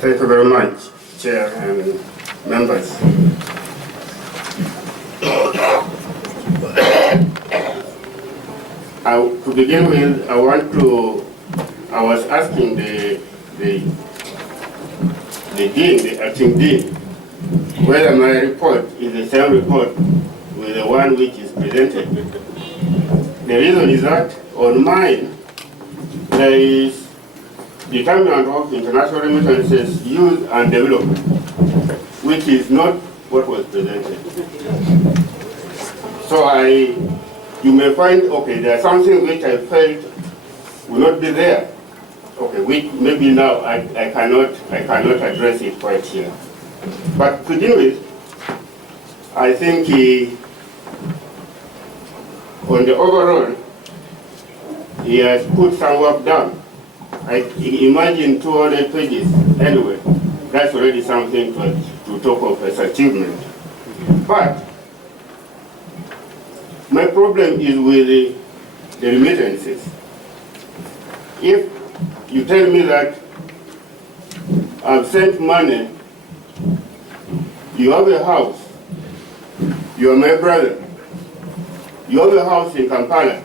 Thank you very much, Chair and members. To begin with, I was asking the dean, the acting dean, whether my report is the same report with the one which is presented. The reason is that on mine, there is determinant of international remittances used and developed, which is not what was presented. So you may find, okay, there's something which I felt will not be there. Okay, which maybe now I cannot address it quite here. But to begin with, I think on the overall, he has put some work down. I imagine 200 pages. Anyway, that's already something to talk of as achievement. But my problem is with the remittances. If you tell me that I've sent money, you have a house, you are my brother, you have a house in Kampala,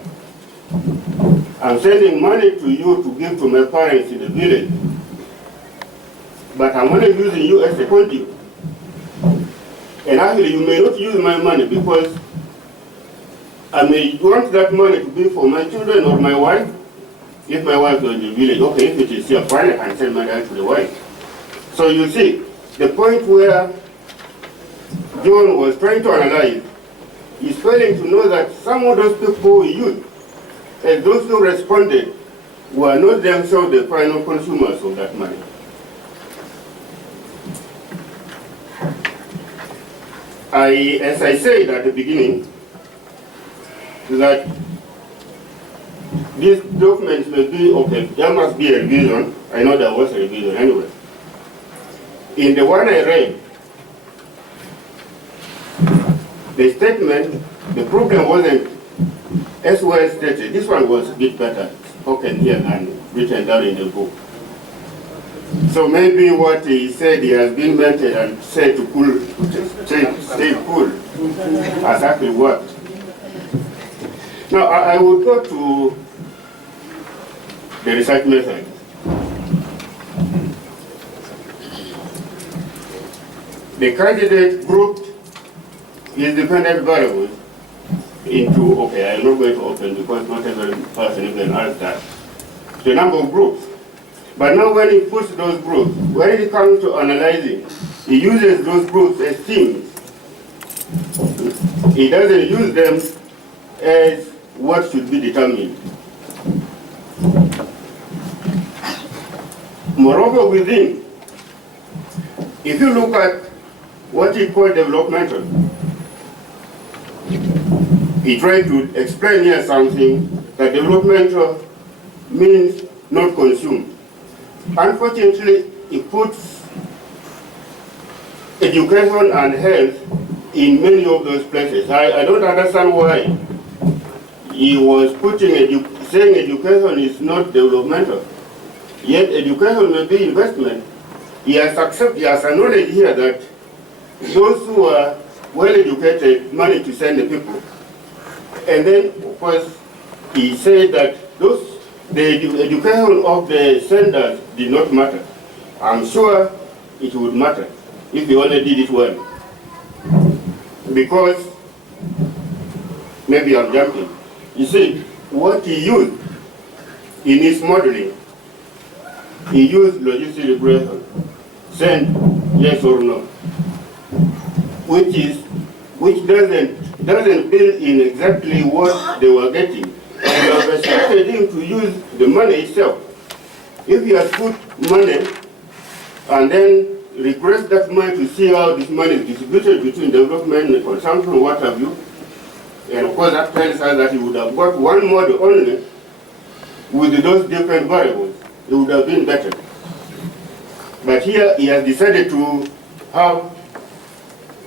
I'm sending money to you to give to my parents in the village, but I'm only using you as a conduit. And actually, you may not use my money because I may want that money to be for my children or my wife. If my wife is in the village, okay, if it is here, fine, I can send money to the wife. So you see, the point where John was trying to analyze is failing to know that some of those people we used, and those who responded, were not themselves the final consumers of that money. As I said at the beginning, that these documents may be, okay, there must be a revision. I know there was a revision anyway. In the one I read, the statement, the problem wasn't as well stated. This one was a bit better spoken here and written down in the book. So maybe what he said, he has been mentioned and said to cool, stay cool, has actually worked. Now I will go to the research method. The candidate grouped his dependent variables into, okay, I'm not going to open because not every person even ask that, the number of groups. But now when he puts those groups, when he comes to analyzing, he uses those groups as themes. He doesn't use them as what should be determined. Moreover, within, if you look at what he called developmental, he tried to explain here something that developmental means not consumed. Unfortunately, it puts education and health in many of those places. I don't understand why he was saying education is not developmental. Yet education may be investment. He has acknowledged here that those who are well educated manage to send the people. And then, of course, he said that the education of the senders did not matter. I'm sure it would matter if he only did it well. Because, maybe I'm jumping. You see, what he used in his modeling, he used logistic regression, send yes or no, which doesn't build in exactly what they were getting. And you have expected him to use the money itself. If he has put money and then regress that money to see how this money is distributed between development and consumption, what have you, and of course that tells us that he would have got one model only with those different variables. It would have been better. But here he has decided to have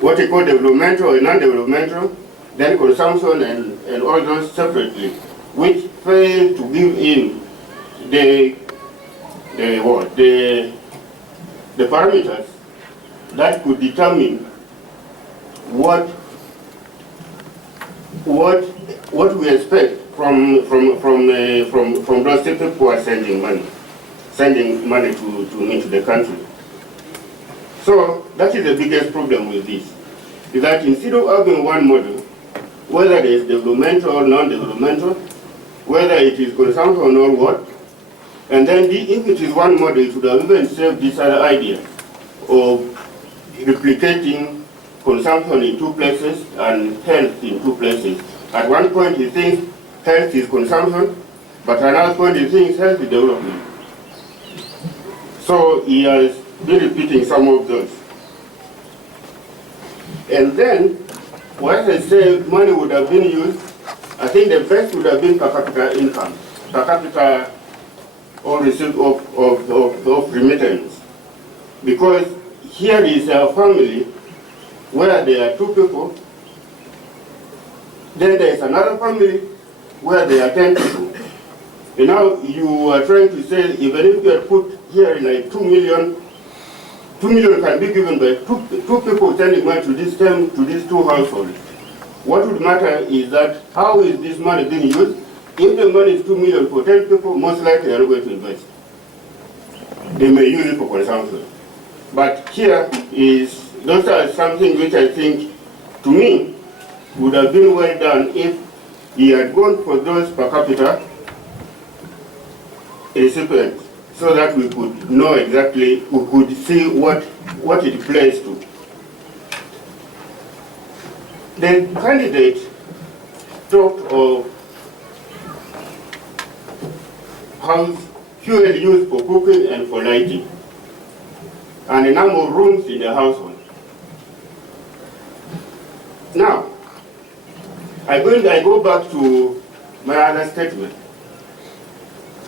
what he call developmental and non-developmental, then consumption and all those separately, which fail to give in the parameters that could determine what we expect from those people who are sending money into the country. So that is the biggest problem with this, is that instead of having one model, whether it is developmental or non-developmental, whether it is consumption or what, and then if it is one model, it would have even saved this other idea of replicating consumption in two places and health in two places. At one point he thinks health is consumption, but at another point he thinks health is development. So he has been repeating some of those. And then, once I say money would have been used, I think the best would have been per capita income, per capita or receipt of remittance. Because here is a family where there are two people, then there is another family where there are 10 people. And now you are trying to say, even if you had put here like 2 million can be given by two people sending money to these two households. What would matter is that how is this money being used? If the money is 2 million for 10 people, most likely they are not going to invest. They may use it for consumption. But here is, those are something which I think, to me, would have been well done if he had gone for those per capita recipients, so that we could know exactly, we could see what it plays to. The candidate talked of house fuel used for cooking and for lighting, and the number of rooms in the household. Now, I go back to my other statement.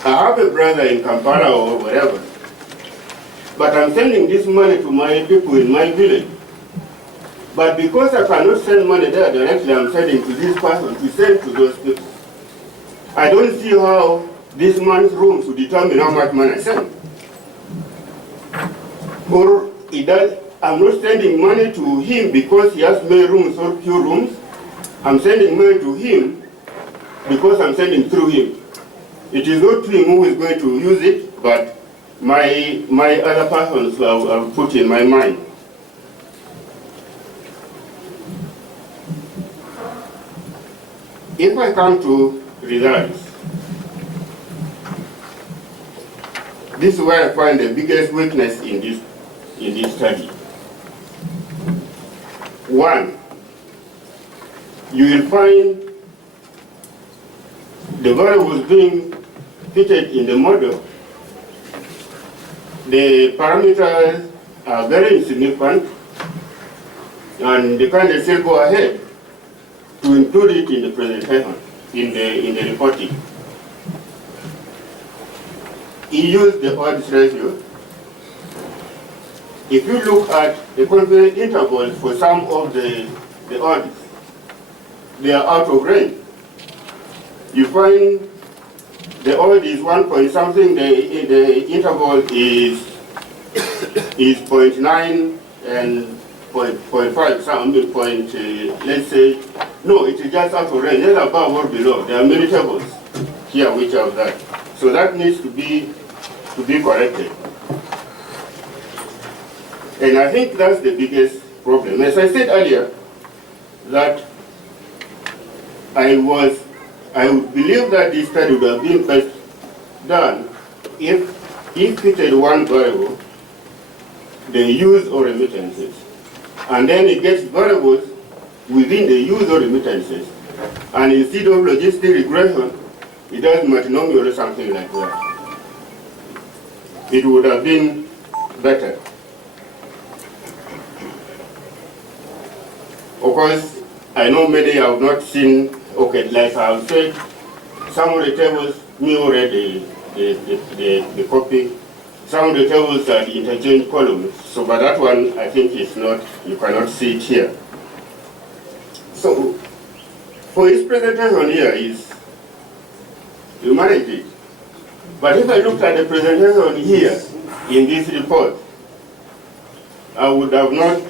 I have a brother in Kampala or wherever, but I'm sending this money to my people in my village. But because I cannot send money there directly, I'm sending to this person to send to those people. I don't see how this man's rooms will determine how much money I send. Or I'm not sending money to him because he has many rooms or few rooms. I'm sending money to him because I'm sending through him. It is not him who is going to use it, but my other persons I'll put in my mind. If I come to results, this is where I find the biggest weakness in this study. One, you will find the variables being fitted in the model. The parameters are very insignificant, and they can still go ahead to include it in the presentation, in the reporting. he used the odds ratio. If you look at the confidence intervals for some of the odds, they are out of range. You find the odd is 1 point something, the interval is 0.9 and 0.5, some point, let's say, no, it is just out of range, either above or below. There are many tables here which have that. So that needs to be corrected. And I think that's the biggest problem. As I said earlier, that I would believe that this study would have been best done if he fitted one variable, the use or remittances, and then it gets variables within the use or remittances, and instead of logistic regression, it does multinomial or something like that. It would have been better. Of course, I know many have not seen, okay, like I've said, some of the tables, me already the copy, some of the tables are the interchange columns, so but that one I think is not, you cannot see it here. So, for his presentation here is, you manage it. But if I looked at the presentation here in this report, I would have not.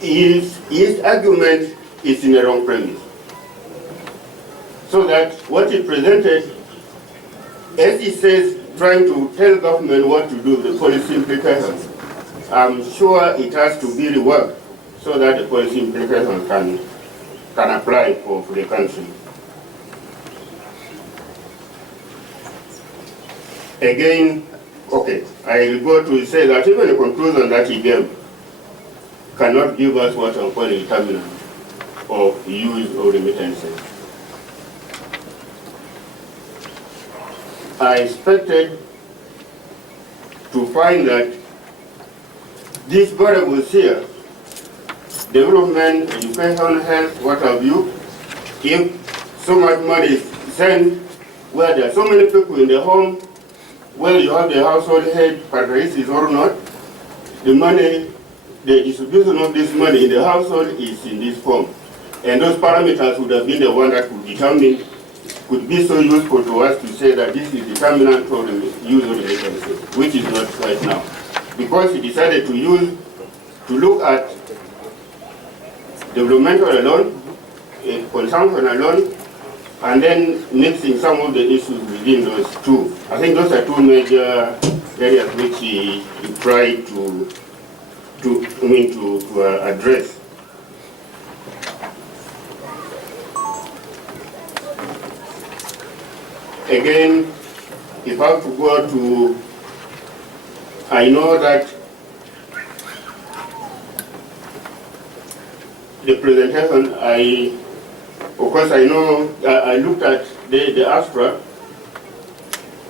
His argument is in the wrong premise. So that what he presented, as he says, trying to tell government what to do, the policy implications, I'm sure it has to be reworked so that the policy implications can apply for the country. Again, okay, I will go to say that even the conclusion that he gave cannot give us what I'm calling a determinant of use or remittances. I expected to find that these variables here, development, education, health, what have you, if so much money is sent where there are so many people in the home, whether you have the household head characteristics or not, the money, the distribution of this money in the household is in this form. And those parameters would have been the one that could determine, could be so useful to us to say that this is determinant for the use of the remittances, which is not right now. Because he decided to look at developmental alone, consumption alone, and then mixing some of the issues within those two. I think those are two major areas which he tried to address. Again, if I have to go to, I know that the presentation, of course I know, I looked at the abstract,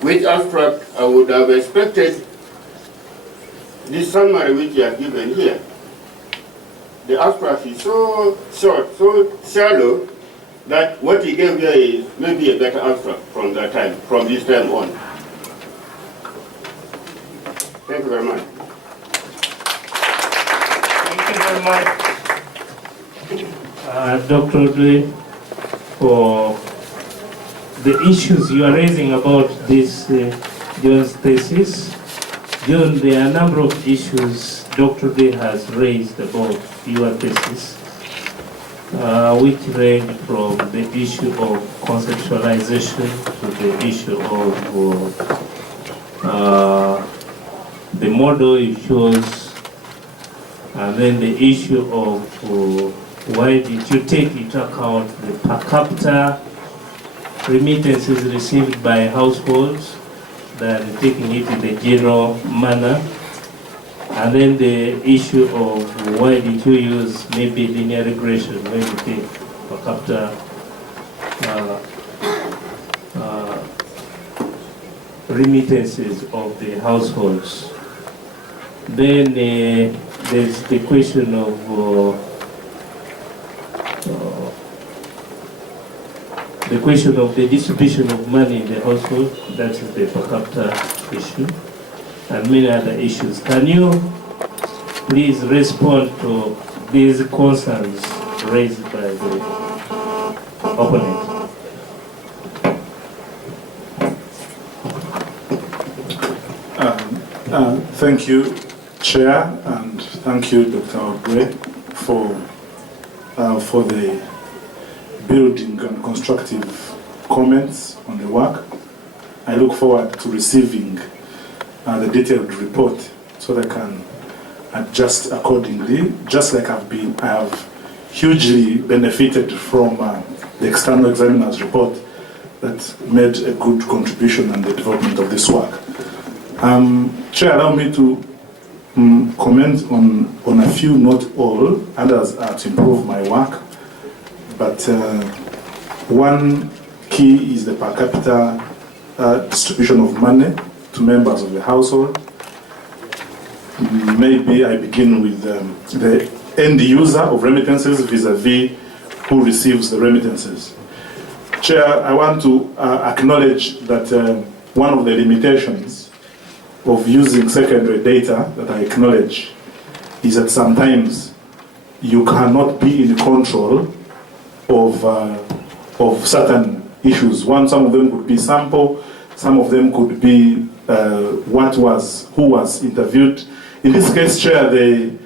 which abstract I would have expected this summary which you have given here. The abstract is so short, so shallow, that what he gave here is maybe a better abstract from that time, from this time on. Thank you very much. Thank you very much, Dr. Odwe, for the issues you are raising about this John's thesis. John, there are a number of issues Dr. Odwe has raised about your thesis, which range from the issue of conceptualization to the issue of the model you chose, and then the issue of why did you take into account the per capita remittances received by households than taking it in the general manner, and then the issue of why did you use maybe linear regression when you take per capita remittances of the households. Then there's the question of the question of the distribution of money in the household, that is the per capita issue, and many other issues. Can you please respond to these concerns raised by the opponent? Thank you, Chair, and thank you, Dr. Atwebembeire, for the building and constructive comments on the work. I look forward to receiving the detailed report so that I can adjust accordingly. Just like I have hugely benefited from the external examiner's report that made a good contribution in the development of this work. Chair, allow me to comment on a few, not all. Others are to improve my work. But one key is the per capita distribution of money to members of the household. Maybe I begin with the end user of remittances vis-a-vis who receives the remittances. Chair, I want to acknowledge that one of the limitations of using secondary data that I acknowledge is that sometimes you cannot be in control of certain issues. Some of them could be sample, some of them could be who was interviewed. In this case, Chair, the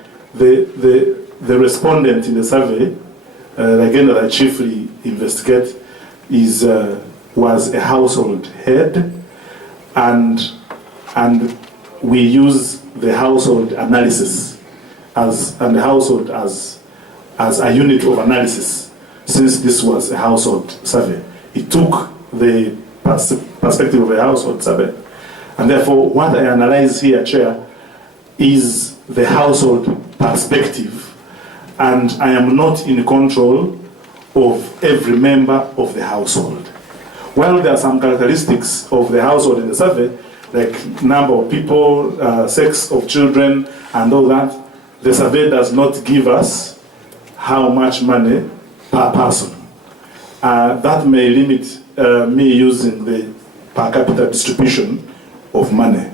respondent in the survey, again that I chiefly investigate, was a household head, and we use the household analysis and the household as a unit of analysis, since this was a household survey. It took the perspective of a household survey, and therefore what I analyze here, Chair, is the household perspective, and I am not in control of every member of the household. While there are some characteristics of the household in the survey, like number of people, sex of children, and all that, the survey does not give us how much money per person. That may limit me using the per capita distribution of money.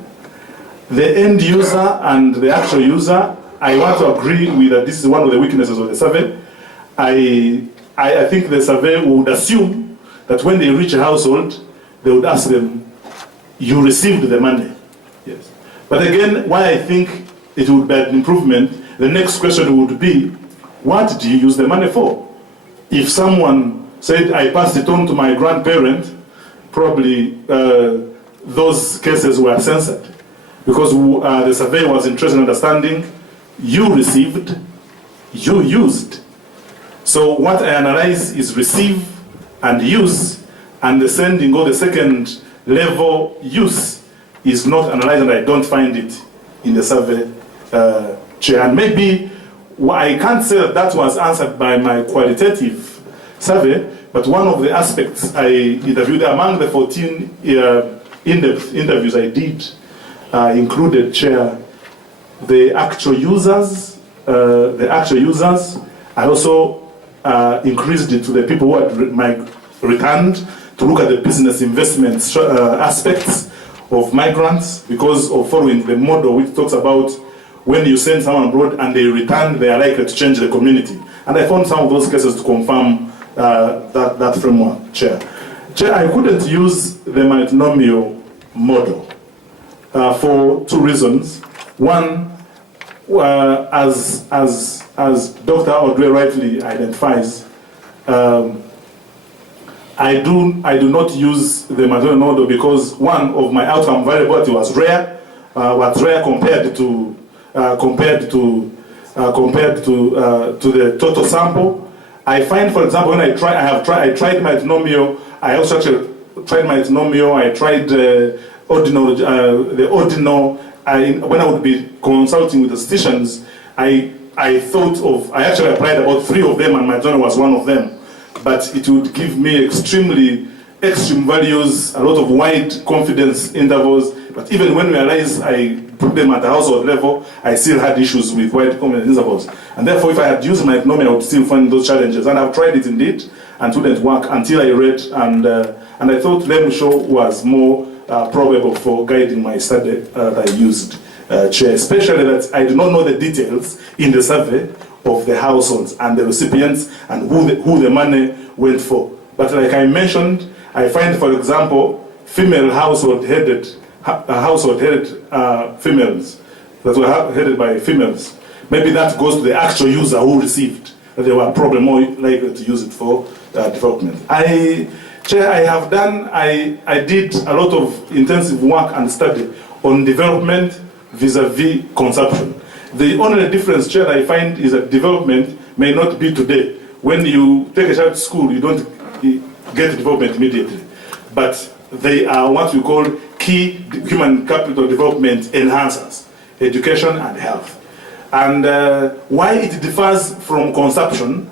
The end user and the actual user, I want to agree with that this is one of the weaknesses of the survey. I think the survey would assume that when they reach a household, they would ask them, you received the money. Yes. But again, why I think it would be an improvement, the next question would be, what do you use the money for? If someone said, I passed it on to my grandparent, probably those cases were censored, because the survey was interested in understanding, you received, you used. So what I analyze is receive and use, and the sending or the second level use is not analyzed, and I don't find it in the survey, Chair. And maybe I can't say that was answered by my qualitative survey, but one of the aspects I interviewed among the 14 in-depth interviews I did included, Chair, the actual users. I also increased it to the people who had returned to look at the business investment aspects of migrants, because of following the model which talks about when you send someone abroad and they return, they are likely to change the community. And I found some of those cases to confirm that framework, Chair. Chair, I couldn't use the multinomial model for two reasons. One, as Dr. Atwebembeire rightly identifies, I do not use the multinomial model because one of my outcome variability was rare, compared to the total sample. I find, for example, when I tried multinomial. I also actually tried multinomial. I tried ordinal. When I would be consulting with the statisticians, I actually applied about 3 of them, and multinomial was one of them. But it would give me extreme values, a lot of wide confidence intervals. But even when we realized I put them at the household level, I still had issues with wide confidence intervals. And therefore, if I had used my multinomial, I would still find those challenges. And I've tried it indeed, and student work until I read, and I thought Musho was more probable for guiding my study that I used, Chair, especially that I do not know the details in the survey of the households and the recipients and who the money went for. But like I mentioned, I find, for example, female household-headed females that were headed by females. Maybe that goes to the actual user who received. That they were probably more likely to use it for development. Chair, I did a lot of intensive work and study on development vis-a-vis consumption. The only difference, Chair, I find is that development may not be today. When you take a child to school, you don't get development immediately. But they are what we call key human capital development enhancers, education and health. And why it differs from consumption,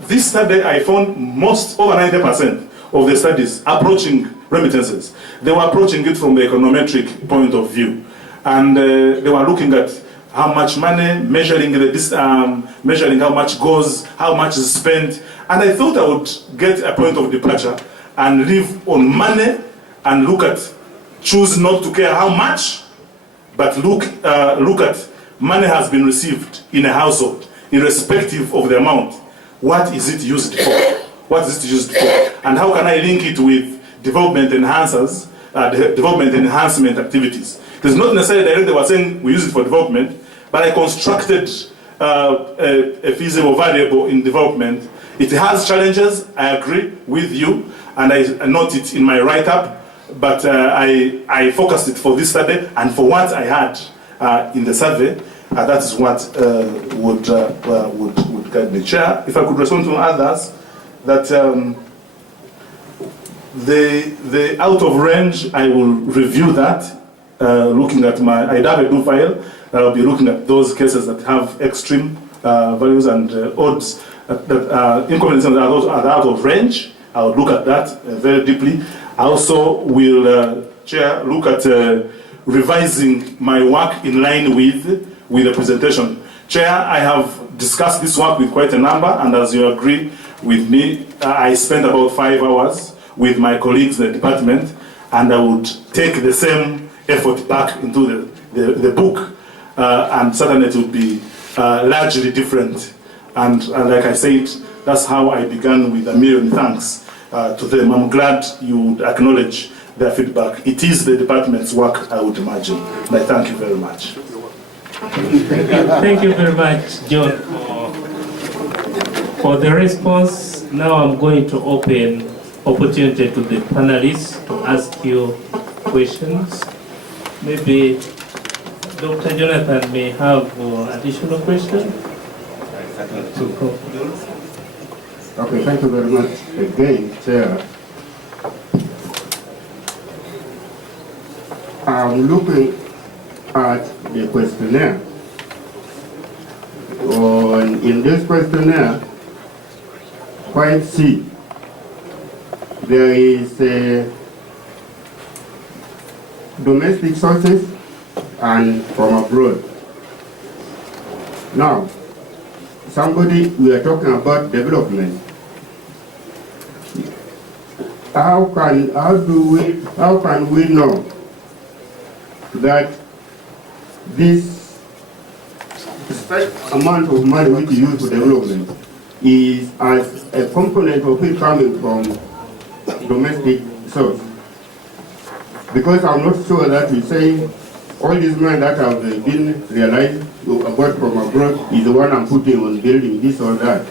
this study I found over 90% of the studies approaching remittances. They were approaching it from the econometric point of view. And they were looking at how much money, measuring how much goes, how much is spent. And I thought I would get a point of departure and live on money and choose not to care how much, but look at money has been received in a household, irrespective of the amount. What is it used for? What is it used for? And how can I link it with development enhancers, development enhancement activities? It's not necessarily directly they were saying we use it for development, but I constructed a feasible variable in development. It has challenges, I agree with you, and I note it in my write-up, but I focused it for this study, and for what I had in the survey, that is what would guide me. Chair, if I could respond to others, that the out of range, I will review that, looking at I have a do file. I'll be looking at those cases that have extreme values and odds that inconveniences that are out of range. I'll look at that very deeply. I also will, Chair, look at revising my work in line with the presentation. Chair, I have discussed this work with quite a number, and as you agree with me, I spent about 5 hours with my colleagues in the department, and I would take the same effort back into the book, and certainly it would be largely different. And like I said, that's how I began, with a million thanks to them. I'm glad you would acknowledge their feedback. It is the department's work, I would imagine. And I thank you very much. Thank you very much, John, for the response. Now I'm going to open opportunity to the panelists to ask you questions. Maybe Dr. Jonathan may have additional questions. Okay, thank you very much again, Chair. I'm looking at the questionnaire. In this questionnaire, point C, there is domestic sources and from abroad. Now, we are talking about development. How can we know that this amount of money which is used for development is as a component of it coming from domestic source? Because I'm not sure that we say all this money that have been realized about from abroad is the one I'm putting on building this or that.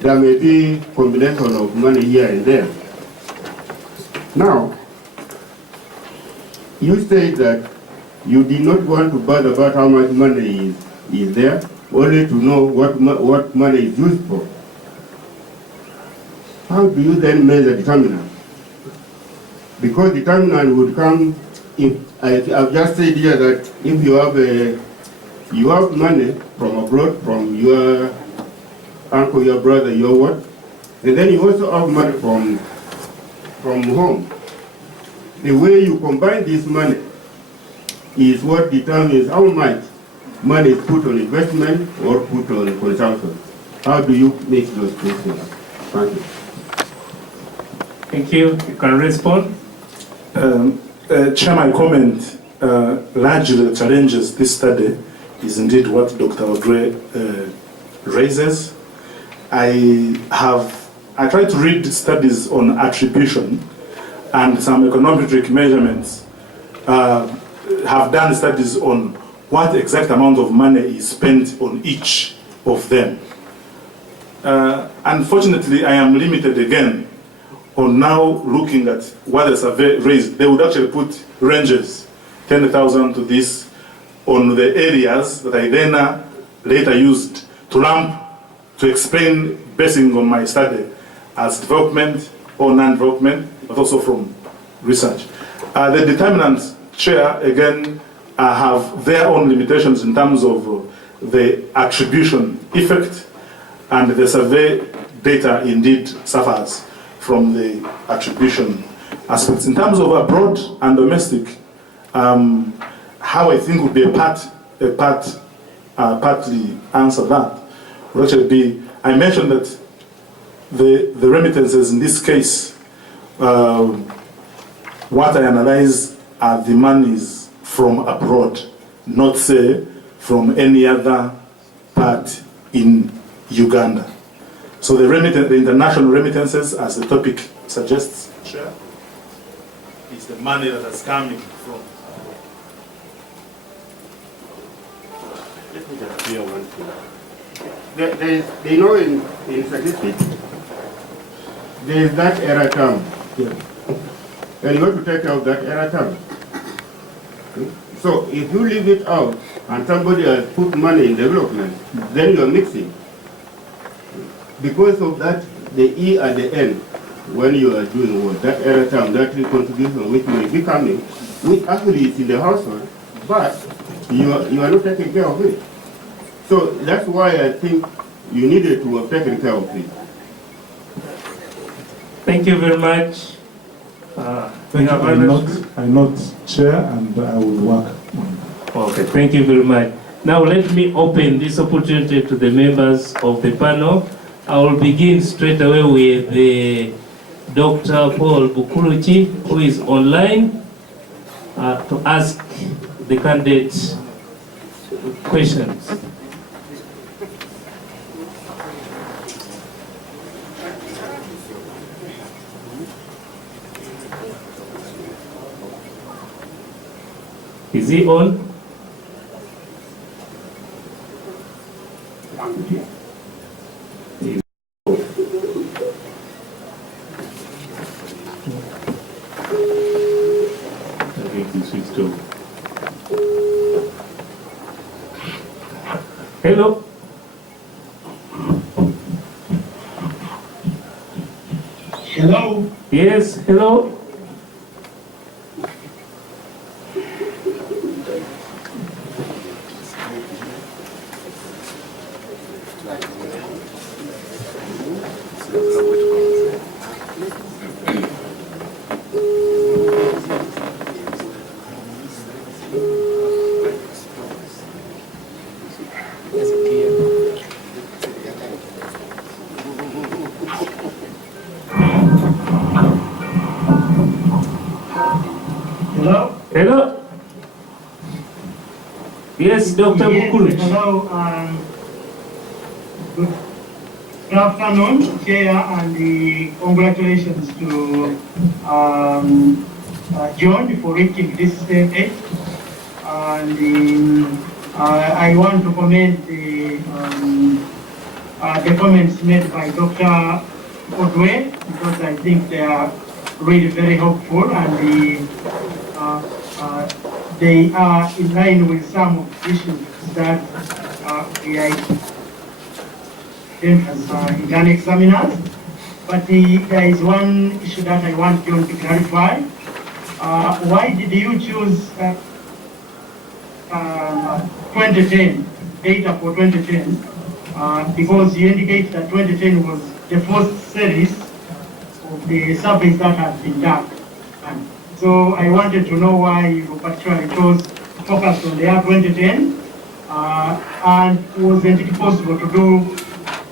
There may be combination of money here and there. Now, you said that you did not want to bother about how much money is there, only to know what money is used for. How do you then measure determinant? Because determinant would come, I've just said here that if you have money from abroad, from your uncle, your brother, your what, and then you also have money from home. The way you combine this money is what determines how much money is put on investment or put on consumption. How do you make those questions? Thank you. Thank you. You can respond. Chair, my comment, largely the challenges this study is indeed what Dr. Odre raises. I tried to read studies on attribution and some econometric measurements have done studies on what exact amount of money is spent on each of them. Unfortunately, I am limited again on now looking at what the survey raised. They would actually put ranges, 10,000 to this, on the areas that I then later used to lump, to explain, basing on my study, as development or non-development, but also from research. The determinants, Chair, again, have their own limitations in terms of the attribution effect, and the survey data indeed suffers from the attribution aspects. In terms of abroad and domestic, how I think would be partly answer that would actually be, I mentioned that the remittances in this case, what I analyze are the monies from abroad, not say from any other part in Uganda. So the international remittances, as the topic suggests, Chair, is the money that is coming from. Let me just clear one thing. They know in statistics, there is that error term. Yeah. And you have to take out that error term. Okay? So if you leave it out and somebody has put money in development, then you're mixing. Because of that, the E at the end, when you are doing what, that error term, that contribution which may be coming, which actually is in the household, but you are not taking care of it. So that's why I think you needed to have taken care of it. Thank you very much. Thank you. I note, Chair, and I will work on it. Okay, thank you very much. Now let me open this opportunity to the members of the panel. I will begin straight away with Dr. Paul Bukuruchi, who is online, to ask the candidates questions. Is he on? Hello. Hello. Yes, hello. Hello. Hello. Yes, Dr. Yes, Bukuruchi. hello. Good afternoon, Chair, and congratulations to John for reaching this stage. And I want to comment the comments made by Dr. Odwe, because I think they are really very helpful, and they are in line with some of the issues that we identified as internal examiners. But there is one issue that I want John to clarify. Why did you choose 2010, data for 2010? Because you indicate that 2010 was the first series of the surveys that have been done. And so I wanted to know why you particularly chose to focus on the year 2010, and wasn't it possible to do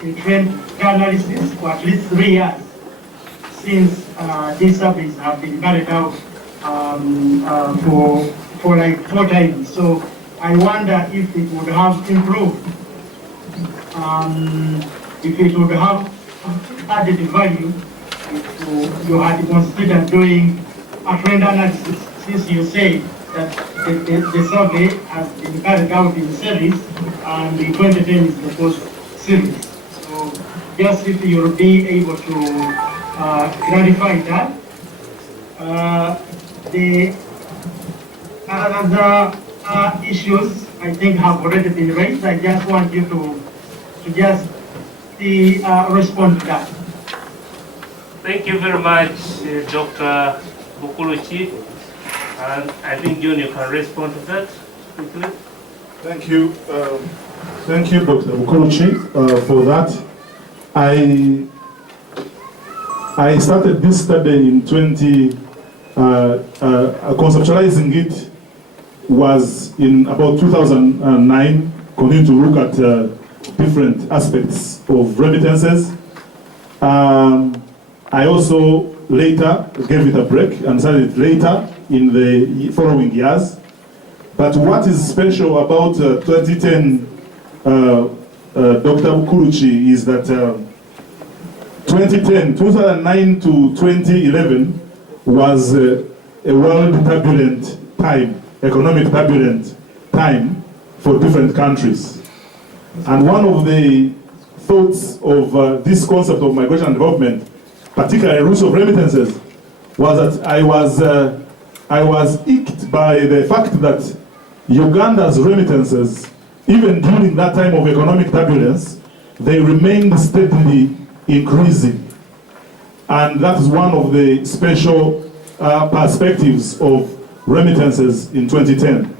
a trend analysis for at least 3 years since these surveys have been carried out for like 4 times. So I wonder if it would have improved, if it would have added value if you had considered doing a trend analysis, since you say that the survey has been carried out in series and the 2010 is the first series. So just if you'll be able to clarify that. The other issues I think have already been raised. I just want you to just respond to that. Thank you very much, Dr. Bukuluchi. And I think John, you can respond to that quickly. Thank you, Dr. Bukuluchi, for that. I started this study in conceptualizing it was in about 2009, continuing to look at different aspects of remittances. I also later gave it a break and started it later in the following years. But what is special about 2010, Dr. Bukuluchi, is that 2009 to 2011 was a world turbulent time, economic turbulent time for different countries. And one of the thoughts of this concept of migration and development, particularly rules of remittances, was that I was icked by the fact that Uganda's remittances, even during that time of economic turbulence, they remained steadily increasing. And that is one of the special perspectives of remittances in 2010.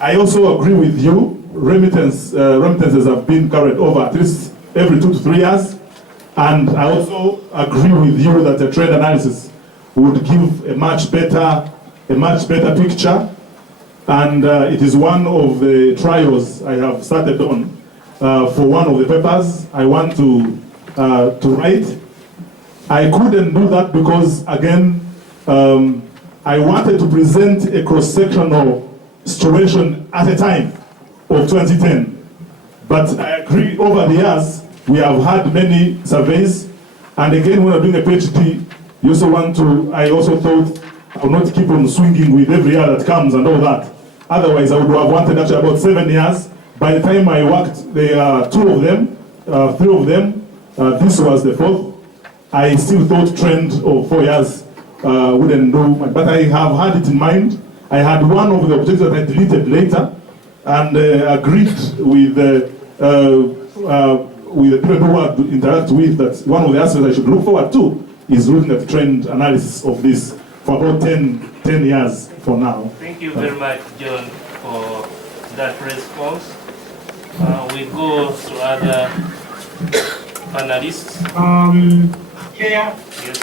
I also agree with you, remittances have been carried over at least every 2 to 3 years. And I also agree with you that a trend analysis would give a much better picture. And it is one of the trials I have started on for one of the papers I want to write. I couldn't do that because, again, I wanted to present a cross-sectional situation at a time of 2010. But I agree, over the years, we have had many surveys. And again, when I'm doing a PhD, you also I also thought I would not keep on swinging with every year that comes and all that. Otherwise, I would have wanted actually about 7 years. By the time I worked, there are 2 of them, 3 of them. This was the 4th. I still thought trend of 4 years wouldn't do much, but I have had it in mind. I had one of the objectives that I deleted later, and agreed with the people who I interact with that one of the aspects I should look forward to is looking at the trend analysis of this for about 10 years for now. Thank you very much, John, for that response. We go to other panelists. Chair. Yes.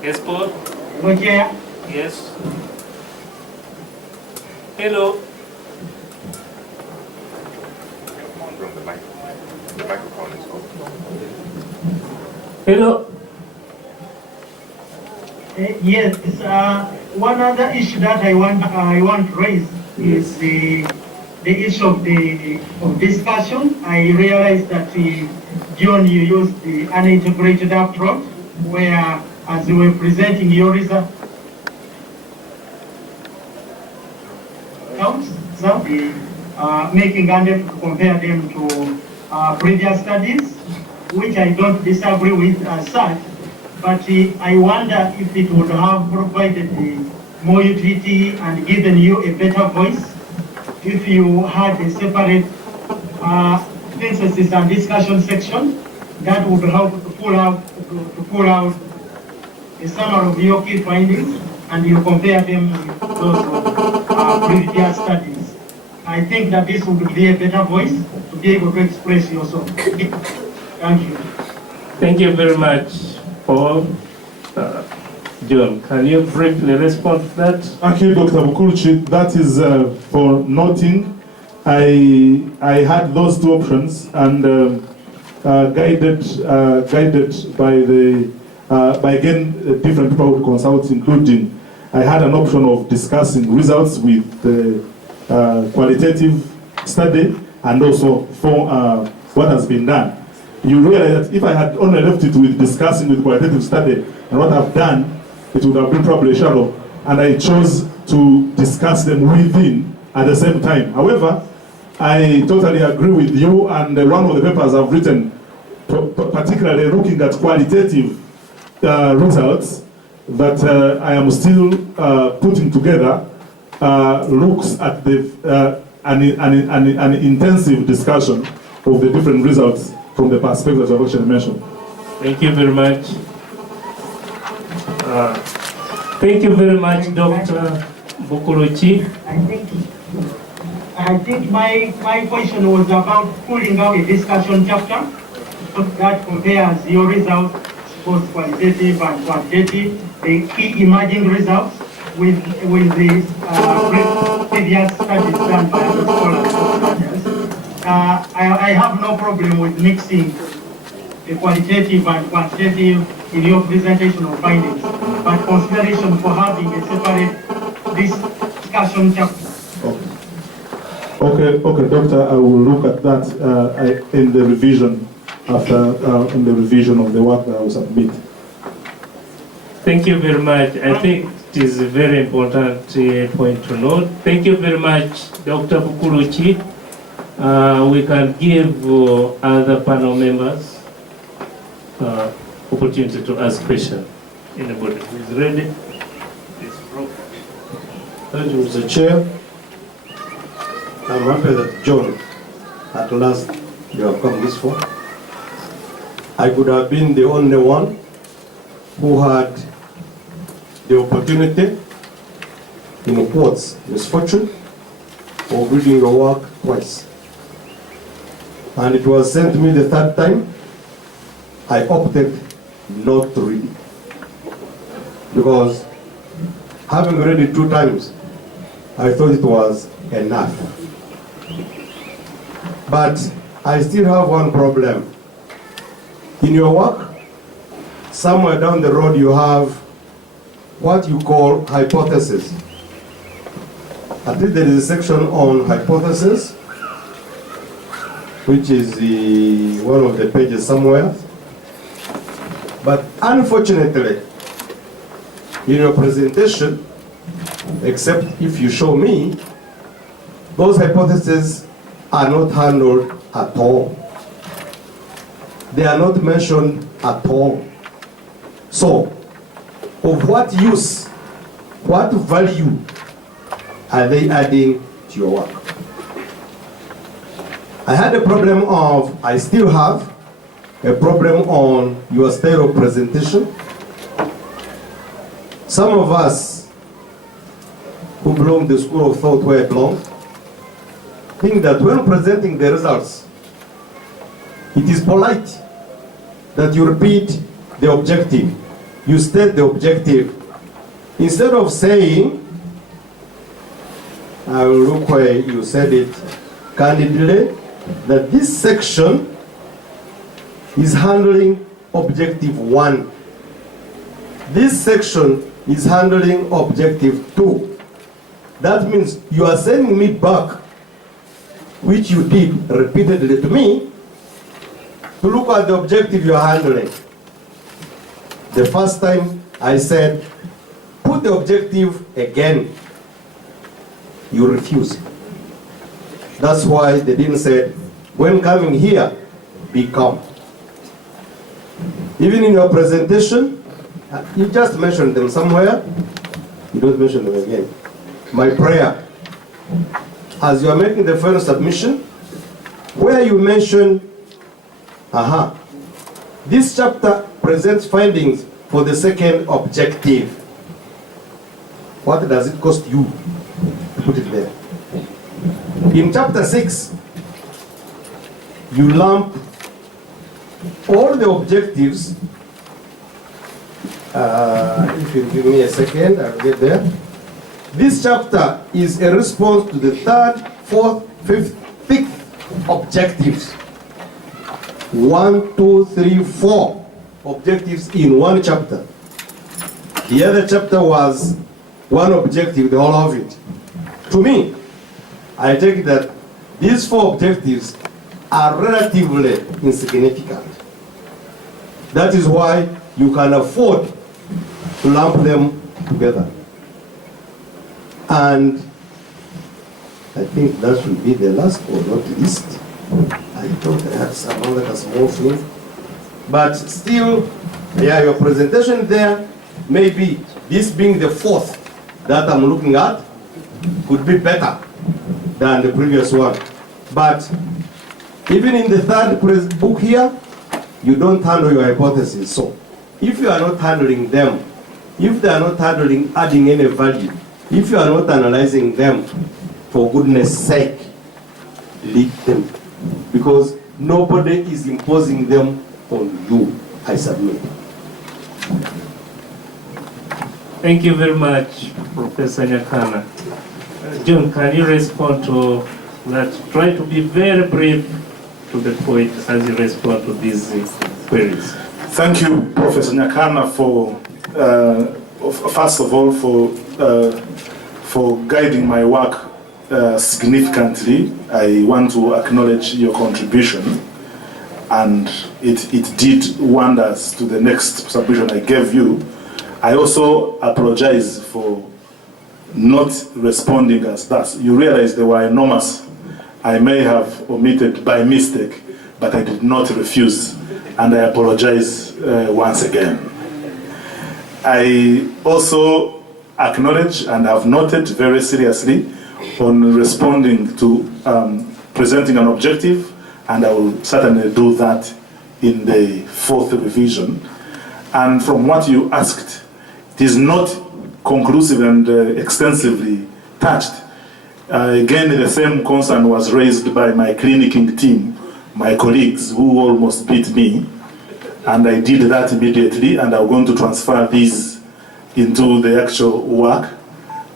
Yes, Paul? Hello, Chair. Yes. Hello. The microphone is open. Hello. Yes, one other issue that I want to raise is the issue of discussion. I realized that John, you used the unintegrated approach, where as you were presenting your results, making an effort to compare them to previous studies, which I don't disagree with as such, but I wonder if it would have provided more utility and given you a better voice if you had a separate synthesis and discussion section that would help to pull out a summary of your key findings and you compare them with those of previous studies. I think that this would be a better voice to be able to express yourself. Thank you. Thank you very much, Paul. John, can you briefly respond to that? Thank you, Dr. Bukuluchi. That is for noting. I had those 2 options, and guided by again different people who consult, including I had an option of discussing results with the qualitative study and also for what has been done. You realize that if I had only left it with discussing with qualitative study and what I've done, it would have been probably shallow, and I chose to discuss them within at the same time. However, I totally agree with you, and one of the papers I've written, particularly looking at qualitative results that I am still putting together, looks at the an intensive discussion of the different results from the perspective I've actually mentioned. Thank you very much. Thank you very much, Dr. Bukuluchi. I think my question was about pulling out a discussion chapter that compares your results, both qualitative and quantitative, the key emerging results with the previous studies done by the scholars. I have no problem with mixing the qualitative and quantitative in your presentation of findings, but consideration for having a separate discussion chapter. Okay, Doctor, I will look at that in the revision in the revision of the work that I will submit. Thank you very much. I think it is a very important point to note. Thank you very much, Dr. Bukuluchi. We can give other panel members opportunity to ask questions. Anybody who is ready? Thank you, Mr. Chair. I'm happy that John, at last, you have come this far. I could have been the only one who had the opportunity, in quotes, misfortune, of reading your work twice. And it was sent to me the third time. I opted not to read it. Because having read it 2 times, I thought it was enough. But I still have one problem. In your work, somewhere down the road you have what you call hypothesis. At least there is a section on hypothesis, which is one of the pages somewhere. But unfortunately, in your presentation, except if you show me, those hypotheses are not handled at all. They are not mentioned at all. So, of what use, what value are they adding to your work? I had a problem of, I still have a problem on your style of presentation. Some of us who belong to the school of thought where I belong think that when presenting the results, it is polite that you repeat the objective, you state the objective, instead of saying, I will look where you said it candidly, that this section is handling objective 1. This section is handling objective 2. That means you are sending me back, which you did repeatedly to me, to look at the objective you are handling. The first time I said, put the objective again. You refuse. That's why they didn't say, when coming here, be calm. Even in your presentation, you just mentioned them somewhere, you don't mention them again. My prayer, as you are making the final submission, where you mention, this chapter presents findings for the second objective. What does it cost you to put it there? In chapter 6, you lump all the objectives. If you give me a second, I'll get there. This chapter is a response to the 3rd, 4th, 5th, 6th objectives. 1, 2, 3, 4 objectives in one chapter. The other chapter was one objective, the whole of it. To me, I take that these 4 objectives are relatively insignificant. That is why you can afford to lump them together. And I think that should be the last or not least. I thought I had some other small thing. But still, yeah, your presentation there, maybe this being the 4th that I'm looking at, could be better than the previous one. But even in the 3rd book here, you don't handle your hypotheses. So if you are not handling them, if they are not adding any value, if you are not analyzing them, for goodness sake, delete them. Because nobody is imposing them on you, I submit. Thank you very much, Professor Nyakana. John, can you respond to that? Try to be very brief to the point as you respond to these queries. Thank you, Professor Nyakana, for first of all for guiding my work significantly. I want to acknowledge your contribution, and it did wonders to the next submission I gave you. I also apologize for not responding as that. You realize they were enormous. I may have omitted by mistake, but I did not refuse, and I apologize once again. I also acknowledge and have noted very seriously on responding to presenting an objective, and I will certainly do that in the 4th revision. And from what you asked, it is not conclusive and extensively touched. Again, the same concern was raised by my clinicking team, my colleagues who almost beat me, and I did that immediately, and I'm going to transfer these into the actual work,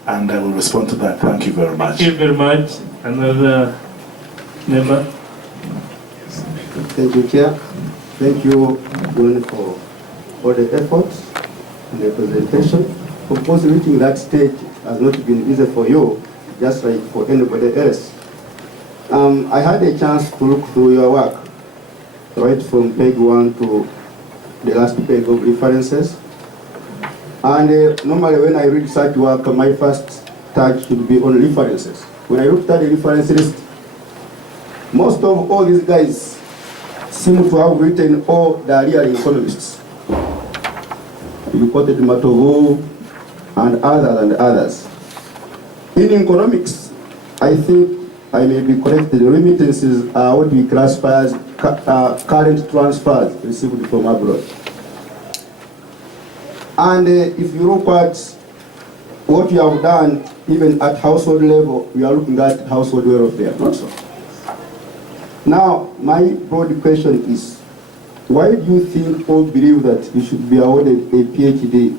and I will respond to that. Thank you very much. Thank you very much. Another member? Thank you, Chair. Thank you, John, for all the efforts in the presentation. Of course, reaching that stage has not been easy for you, just like for anybody else. I had a chance to look through your work, right from page 1 to the last page of references. And normally when I read such work, my first touch should be on references. When I looked at the reference list, most of all these guys seem to have written all the real economists. You quoted Matovu and others. In economics, I think I may be corrected. Remittances are what we classify as current transfers received from abroad. And if you look at what you have done, even at household level, we are looking at household welfare, not so. Now, my broad question is, why do you think or believe that you should be awarded a PhD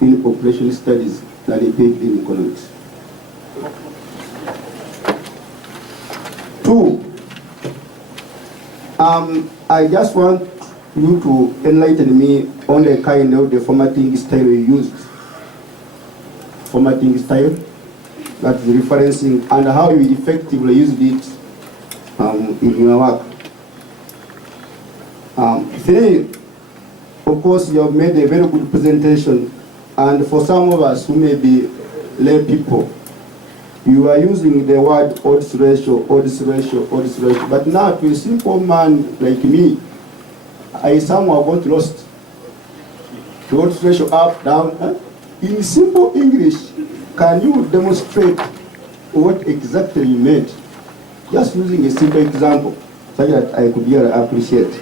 in population studies than a PhD in economics? 2, I just want you to enlighten me on the kind of the formatting style you used. Formatting style, that is referencing, and how you effectively used it in your work. 3, of course, you have made a very good presentation, and for some of us who may be lay people, you are using the word odds ratio, but now to a simple man like me, I somehow got lost. The odds ratio up, down. In simple English, can you demonstrate what exactly you meant? Just using a simple example, so that I could really appreciate.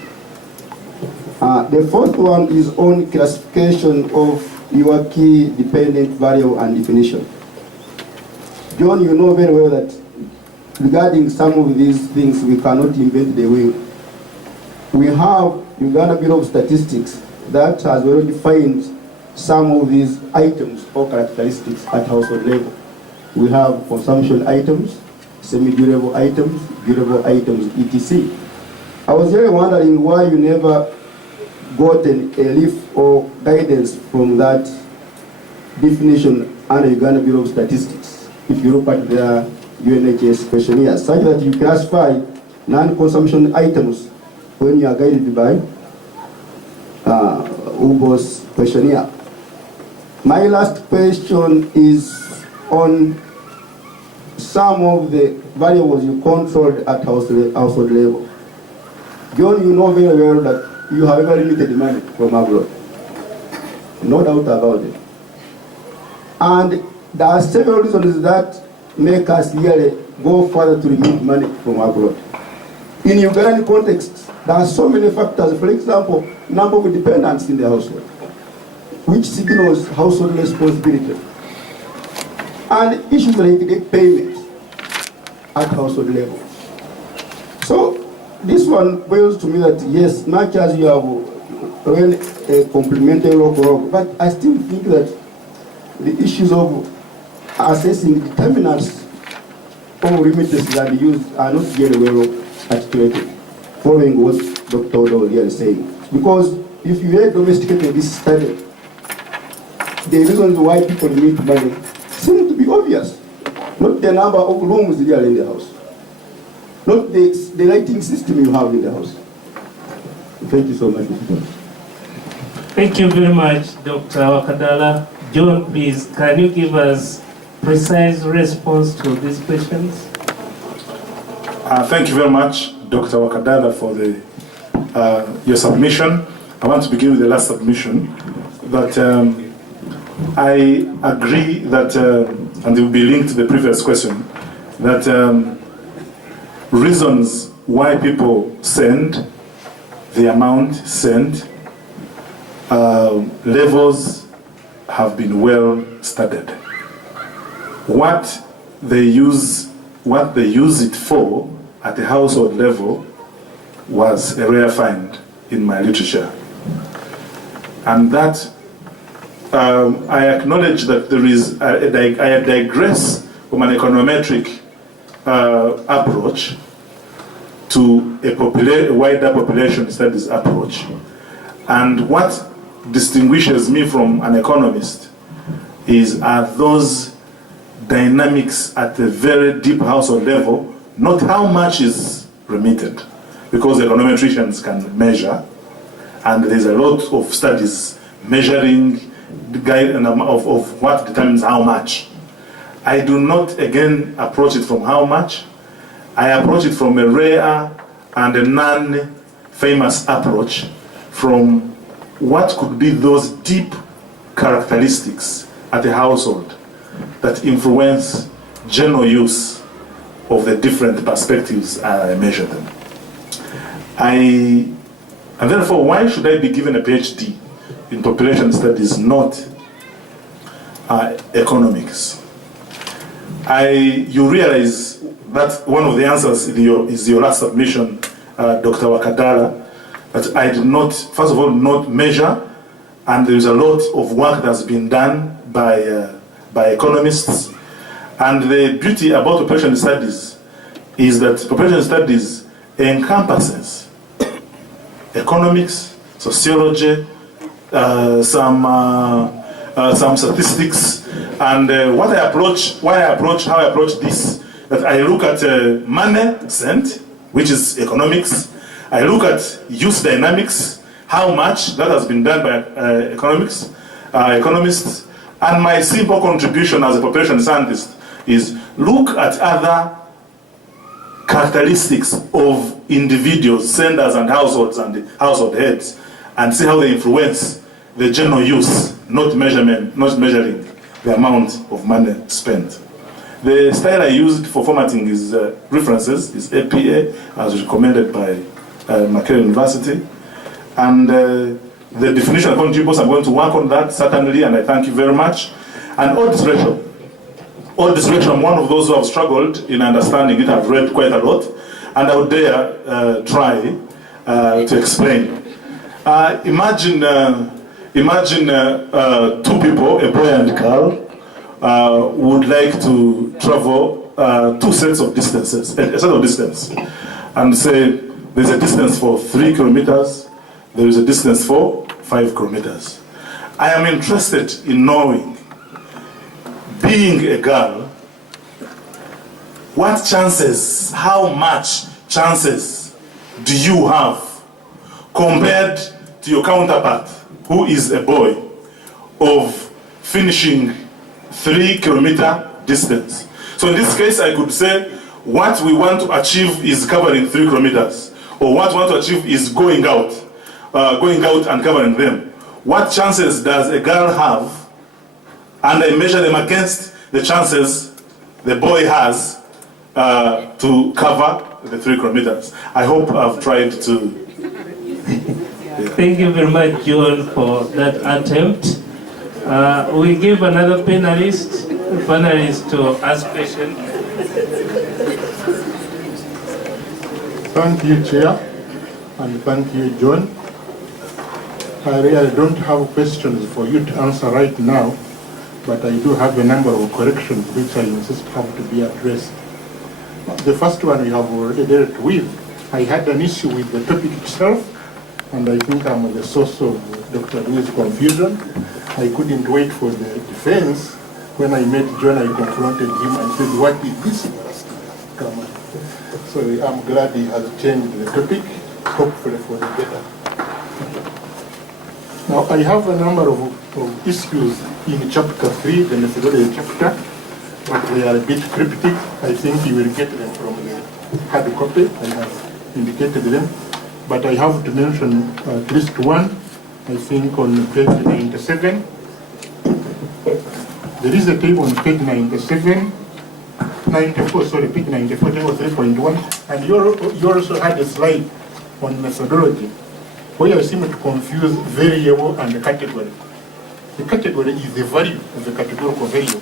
The 4th one is on classification of your key dependent variable and definition. John, you know very well that regarding some of these things, we cannot invent the wheel. We have Uganda Bureau of Statistics that has already defined some of these items or characteristics at household level. We have consumption items, semi-durable items, durable items, etc. I was really wondering why you never gotten a leaf or guidance from that definition under Uganda Bureau of Statistics. If you look at the UNHS questionnaire, such that you classify non-consumption items when you are guided by UBO's questionnaire. My last question is on some of the variables you controlled at household level. John, you know very well that you have very limited money from abroad. No doubt about it. And there are several reasons that make us really go further to remit money from abroad. In Ugandan context, there are so many factors. For example, number of dependents in the household, which signals household responsibility. And issues like the payment at household level. So this one boils to me that yes, much as you have run a complementary local, but I still think that the issues of assessing determinants of remittances and use are not very well articulated, following what Dr. Odo is saying. Because if you had domesticated this study, the reasons why people remit money seem to be obvious. Not the number of rooms there in the house, not the lighting system you have in the house. Thank you so much. Thank you very much, Dr. Wakadala. John, please, can you give us precise response to these questions? Thank you very much, Dr. Wakadala, for your submission. I want to begin with the last submission, that I agree that, and it will be linked to the previous question, that reasons why people send, the amount sent, levels have been well studied. What they use it for at the household level was a rare find in my literature. And that I acknowledge that there is, I digress from an econometric approach to a wider population studies approach. And what distinguishes me from an economist are those dynamics at a very deep household level, not how much is remitted, because econometricians can measure, and there's a lot of studies measuring the guide of what determines how much. I do not, again, approach it from how much. I approach it from a rare and a non-famous approach, from what could be those deep characteristics at the household that influence general use of the different perspectives I measure them. And therefore, why should I be given a PhD in population studies, not economics? You realize that one of the answers is your last submission, Dr. Wakadala, that I did not, first of all, not measure, and there is a lot of work that's been done by economists. And the beauty about population studies is that population studies encompasses economics, sociology, some statistics, and how I approach this, that I look at money sent, which is economics. I look at use dynamics, how much that has been done by economists, and my simple contribution as a population scientist is look at other characteristics of individuals, senders and households and the household heads, and see how they influence the general use, not measuring the amount of money spent. The style I used for formatting is references, is APA, as recommended by Makerere University. And the definition of contributors, I'm going to work on that, certainly, and I thank you very much. And odds ratio. Odds ratio, I'm one of those who have struggled in understanding it. I've read quite a lot, and I would dare try to explain. Imagine two people, a boy and a girl, would like to travel two sets of distances, a set of distance, and say, there's a distance for 3 kilometers, there is a distance for 5 kilometers. I am interested in knowing, being a girl, what chances, how much chances do you have compared to your counterpart, who is a boy, of finishing 3 kilometer distance? So in this case, I could say what we want to achieve is covering 3 kilometers, or what we want to achieve is going out and covering them. What chances does a girl have? And I measure them against the chances the boy has to cover the 3 kilometers. I hope I've tried to. Thank you very much, John, for that attempt. We give another panelist to ask questions. Thank you, Chair, and thank you, John. I really don't have questions for you to answer right now, but I do have a number of corrections which I insist have to be addressed. The first one we have already dealt with. I had an issue with the topic itself, and I think I'm the source of Dr. Louis' confusion. I couldn't wait for the defense. When I met John, I confronted him and said, what is this you are asking? Come on. So I'm glad he has changed the topic, hopefully for the better. Now, I have a number of issues in chapter 3, the methodology chapter, but they are a bit cryptic. I think you will get them from the hard copy. I have indicated them. But I have to mention at least one, I think on page 97. There is a table on page 97, 94, sorry, page 94, table 3.1, and you also had a slide on methodology, where you seem to confuse variable and category. The category is the value of the categorical value.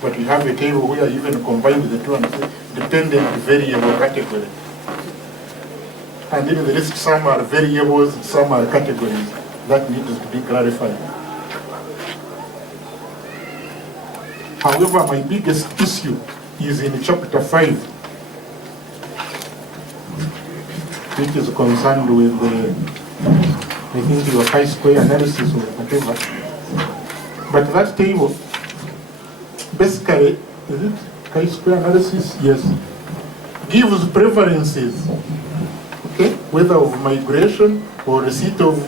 But we have a table where you even combine the two and say dependent variable category. And in the list, some are variables, some are categories. That needs to be clarified. However, my biggest issue is in chapter 5, which is concerned with the, I think your chi-square analysis or whatever. But that table, basically, is it chi-square analysis? Yes. Gives preferences, okay, whether of migration or receipt of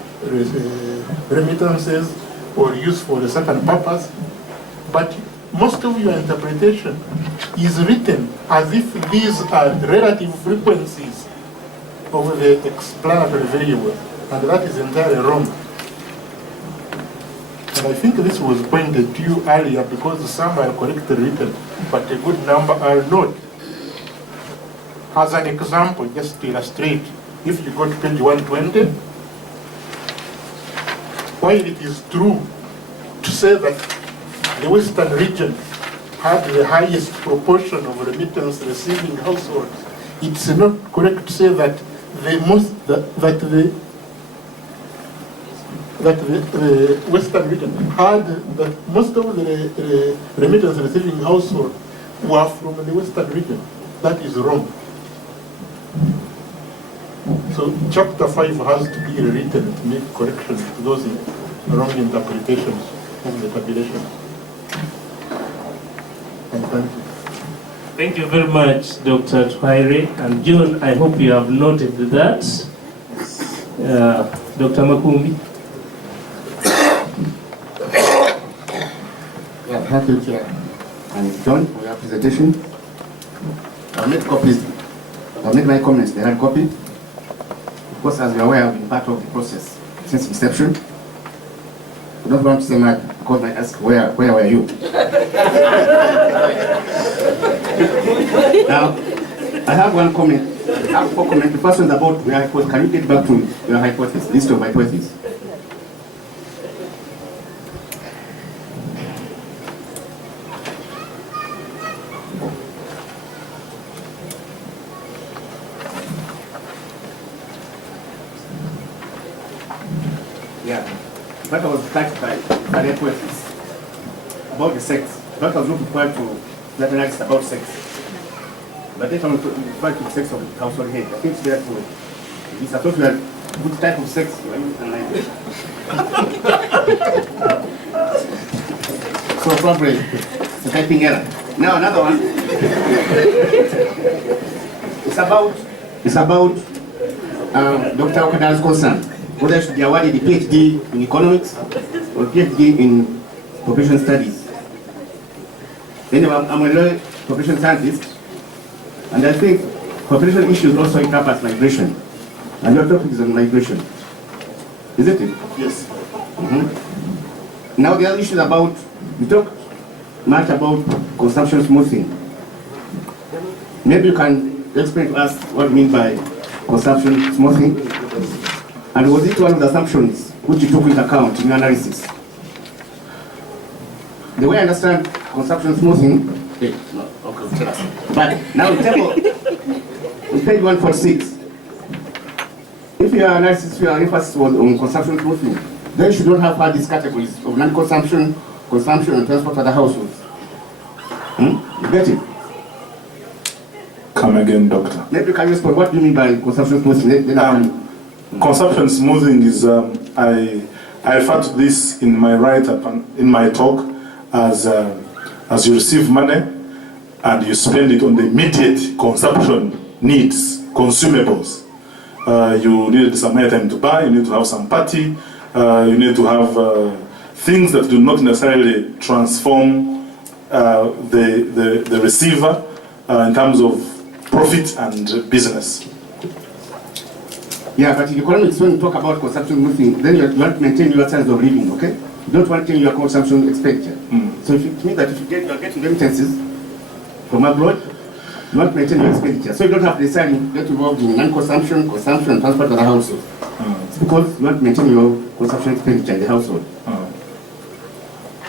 remittances or use for a certain purpose. But most of your interpretation is written as if these are relative frequencies of the explanatory variable, and that is entirely wrong. And I think this was pointed to you earlier because some are correctly written, but a good number are not. As an example, just to illustrate, if you go to page 120, while it is true to say that the Western region had the highest proportion of remittance receiving households, it's not correct to say that the Western region had most of the remittance receiving households were from the Western region. That is wrong. So chapter 5 has to be rewritten to make corrections to those wrong interpretations of the tabulation. And thank you. Thank you very much, Dr. Twaire. And John, I hope you have noted that. Dr. Makumbi. Yeah, thank you, Chair. And John, for your presentation. I'll make copies. I'll make my comments, the hard copy. Of course, as you are aware, I've been part of the process since inception. I don't want to say much because I ask, where were you? Now, I have one comment. I have 4 comments. The first one is about your hypothesis. Can you get back to your hypothesis, list of hypotheses? Yeah. That was touched by the hypothesis about the sex. That was not required to analyze about sex. But if I'm referring to the sex of the household head, I think it's there to. It's a thought that which type of sex you are using like. So probably it's a typing error. Now another one. It's about Dr. Okada's concern whether she should be awarded a PhD in economics or a PhD in population studies. Anyway, I'm a population scientist, and I think population issues also encompass migration. And your topic is on migration, isn't it? Yes. Mm-hmm. Now the other issue is about, we talked much about consumption smoothing. Maybe you can explain to us what you mean by consumption smoothing, and was it one of the assumptions which you took into account in your analysis? The way I understand consumption smoothing, okay, tell us. But now in table, on page 146, if your analysis, your emphasis was on consumption smoothing, then you should not have had these categories of non-consumption, consumption, and transport of the households. You get it? Come again, doctor. Maybe you can respond. What do you mean by consumption smoothing? Consumption smoothing is, I refer to this in my write-up and in my talk as you receive money and you spend it on the immediate consumption needs, consumables. You need some airtime to buy, you need to have some party, you need to have things that do not necessarily transform the receiver in terms of profit and business. Yeah, but in economics, when you talk about consumption smoothing, then you want to maintain your sense of living, okay? You don't want to change your consumption expenditure. So if it means that if you are getting remittances from abroad, you want to maintain your expenditure. So you don't have to necessarily get involved in non-consumption, consumption, and transport of the household. It's because you want to maintain your consumption expenditure in the household.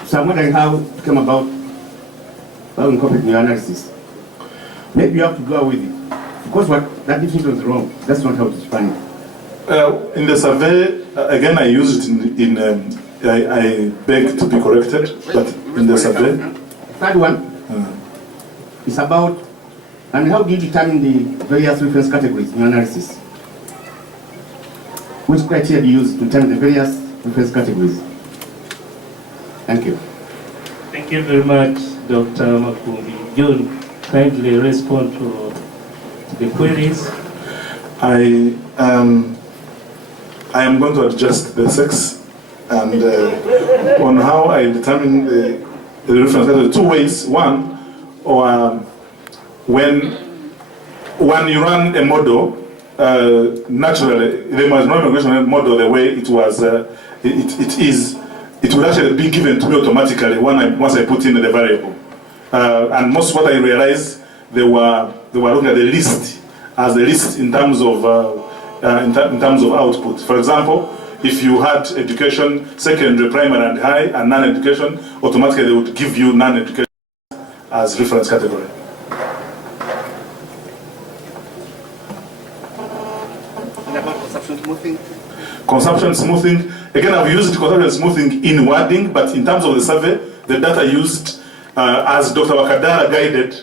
So I'm wondering how it came about, how incorporate in your analysis. Maybe you have to go with it. Because what that definition is wrong. That's not how to define it. In the survey, again, I used it in I beg to be corrected, but in the survey. Third one is about, how do you determine the various reference categories in your analysis? Which criteria do you use to determine the various reference categories? Thank you. Thank you very much, Dr. Makumbi. John, kindly respond to the queries. I am going to adjust the sex and on how I determine the reference category two ways. One, or when you run a model, naturally, the migration model, the way it was, it will actually be given to me automatically once I put in the variable. And most what I realized, they were looking at the list as a list in terms of output. For example, if you had education, secondary, primary, and high, and non-education, automatically they would give you non-education as reference category. And about consumption smoothing? Consumption smoothing, again, I've used consumption smoothing in wording, but in terms of the survey, the data used as Dr. Wakadara guided,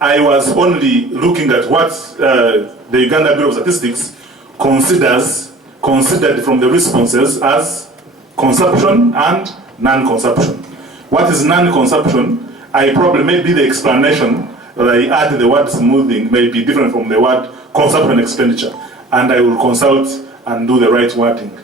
I was only looking at what the Uganda Bureau of Statistics considered from the responses as consumption and non-consumption. What is non-consumption? I probably maybe the explanation that I add the word smoothing may be different from the word consumption expenditure, and I will consult and do the right wording.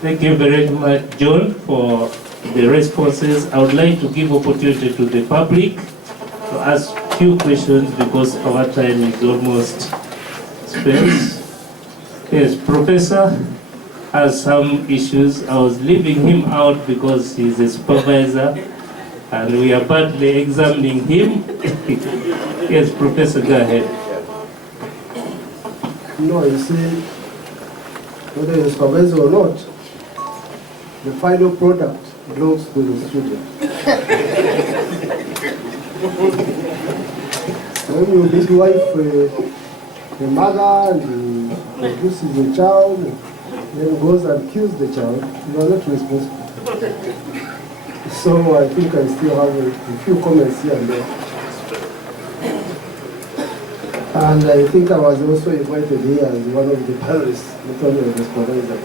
Thank you very much, John, for the responses. I would like to give opportunity to the public to ask few questions because our time is almost spent. Yes, Professor has some issues. I was leaving him out because he's a supervisor and we are badly examining him. Yes, Professor, go ahead. No, you see, whether you're a supervisor or not, the final product belongs to the student. When you midwife the mother and produces the child, then goes and kills the child, you are not responsible. So I think I still have a few comments here and there. And I think I was also invited here as one of the panelists, not only as a supervisor.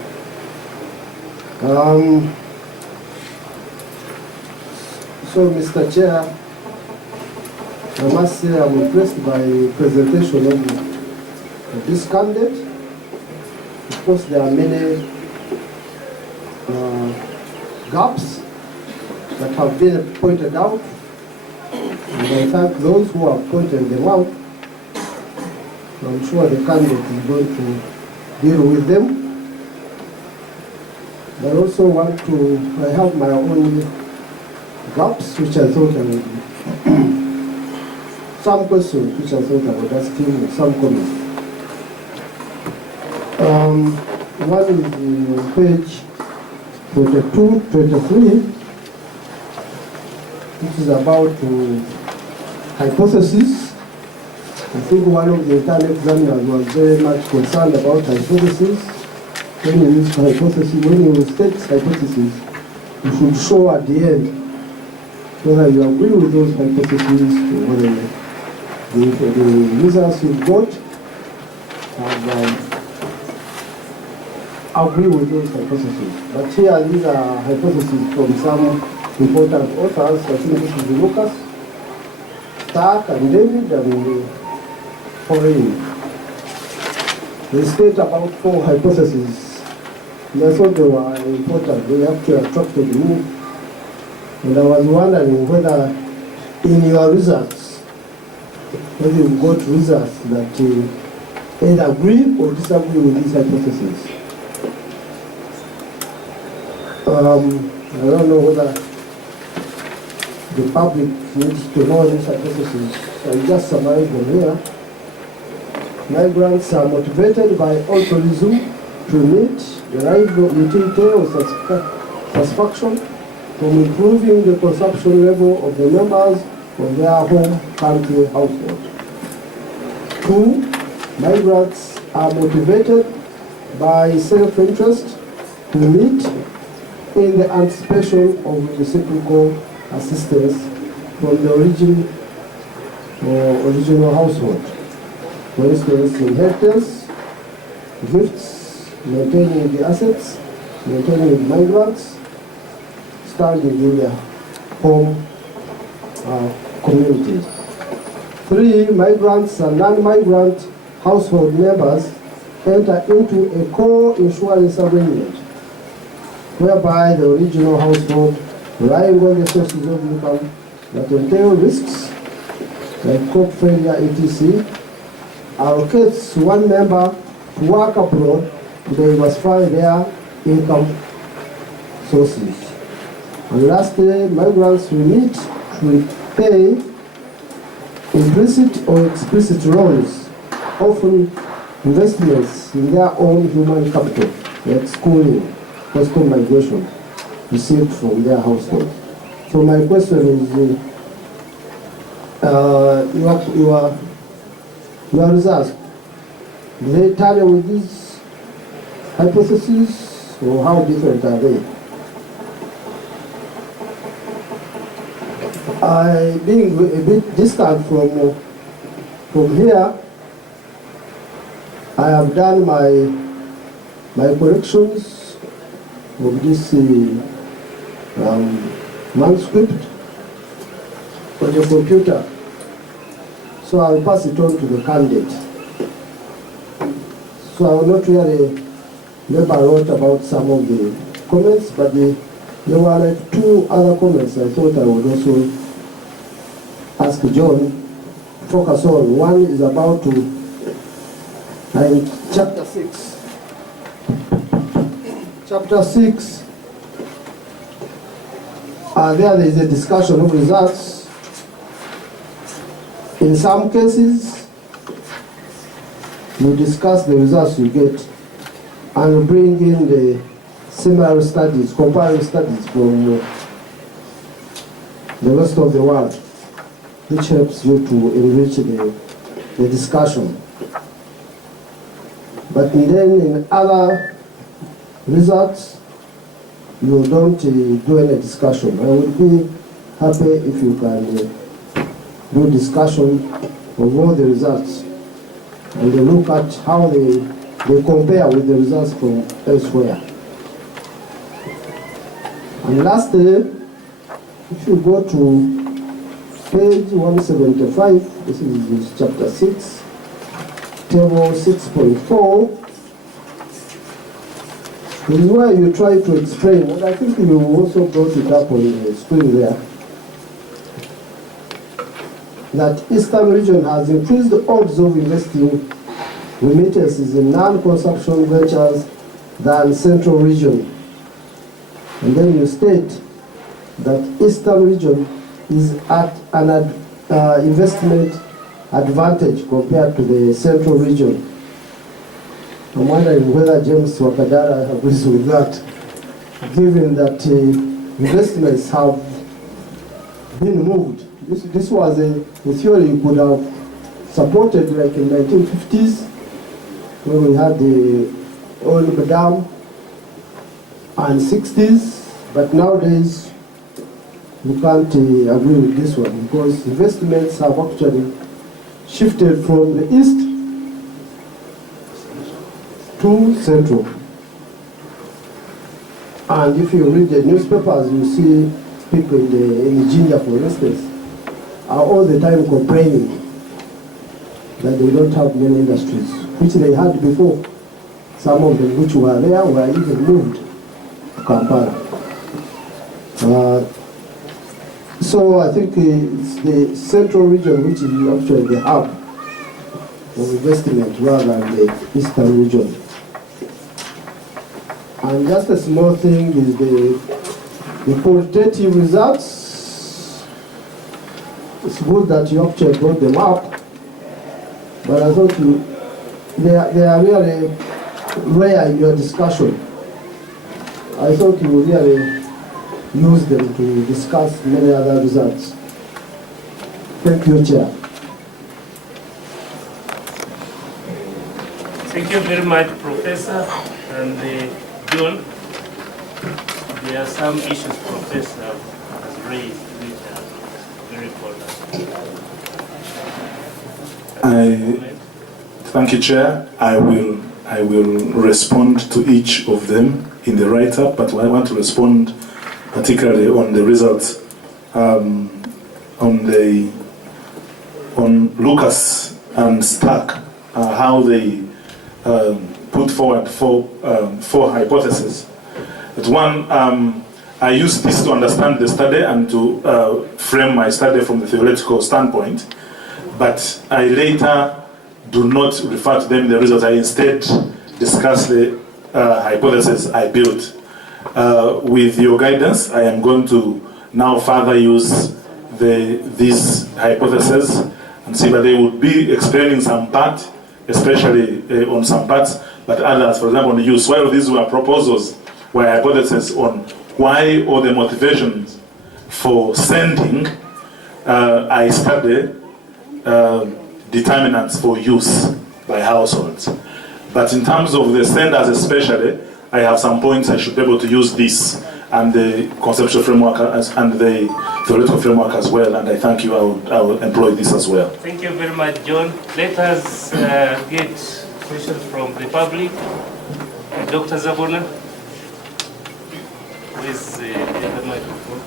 So, Mr. Chair, I must say I'm impressed by the presentation of this candidate. Of course, there are many gaps that have been pointed out, and I thank those who have pointed them out. I'm sure the candidate is going to deal with them. I also I have my own gaps which I thought I would, some questions which I thought I would ask him, some comments. One is on page 22, 23, which is about hypothesis. I think one of the internal examiners was very much concerned about hypothesis. When you use hypothesis, when you state hypothesis, you should show at the end whether you agree with those hypotheses or whether the results you've got have agree with those hypotheses. But here, these are hypotheses from some important authors. I think this is Lucas, Stark, and David, and Foreign. They state about 4 hypotheses. And I thought they were important. They actually attracted me. And I was wondering whether in your results, whether you've got results that either agree or disagree with these hypotheses. I don't know whether the public needs to know these hypotheses. So I just summarize them here. Migrants are motivated by altruism to meet the right utility or satisfaction from improving the consumption level of the members of their home country household. 2, migrants are motivated by self-interest to meet in the anticipation of reciprocal assistance from the original household. For instance, inheritance, gifts, maintaining the assets, maintaining migrants, standing in their home communities. 3, migrants and non-migrant household members enter into a co-insurance agreement whereby the original household, relying on the sources of income that entail risks like crop failure, etc., allocates one member to work abroad to diversify their income sources. And lastly, migrants will need to pay implicit or explicit loans, often investments in their own human capital, like schooling, custom migration, received from their household. So my question is, your results, do they tally with these hypotheses, or how different are they? Being a bit distant from here, I have done my corrections of this manuscript on the computer. So I'll pass it on to the candidate. So I will not really labor a lot about some of the comments, but there were like 2 other comments I thought I would also ask John to focus on. One is about chapter 6. Chapter 6, there is a discussion of results. In some cases, you discuss the results you get and bring in the similar studies, comparing studies from the rest of the world, which helps you to enrich the discussion. But then in other results, you don't do any discussion. I would be happy if you can do discussion of all the results and they look at how they compare with the results from elsewhere. And lastly, if you go to page 175, this is chapter 6, table 6.4, this is where you try to explain, and I think you also brought it up on the screen there, that Eastern region has increased the odds of investing remittances in non-consumption ventures than Central region. And then you state that Eastern region is at an investment advantage compared to the Central region. I'm wondering whether James Wakadara agrees with that, given that investments have been moved. This was a theory you could have supported like in 1950s when we had the oil dam, and 60s, but nowadays we can't agree with this one because investments have actually shifted from the east to central. And if you read the newspapers, you see people in Nigeria, for instance, are all the time complaining that they don't have many industries, which they had before. Some of them which were there were even moved to Kampala. So I think it's the central region which is actually the hub of investment rather than the eastern region. And just a small thing is the qualitative results. It's good that you actually brought them up, but I thought they are really rare in your discussion. I thought you would really use them to discuss many other results. Thank you, Chair. Thank you very much, Professor. And John, there are some issues Professor has raised which are very important. Thank you, Chair. I will respond to each of them in the write-up, but I want to respond particularly on the results on Lucas and Stark, how they put forward four hypotheses. But one, I use this to understand the study and to frame my study from the theoretical standpoint, but I later do not refer to them in the results. I instead discuss the hypothesis I built. With your guidance, I am going to now further use these hypotheses and see that they would be explaining some part, especially on some parts, but others, for example, on the use. While these were proposals, were hypotheses on why or the motivations for sending, I studied determinants for use by households. But in terms of the senders especially, I have some points I should be able to use this and the conceptual framework and the theoretical framework as well, and I thank you. I will employ this as well. Thank you very much, John. Let us get questions from the public. Dr. Zabona, please the microphone.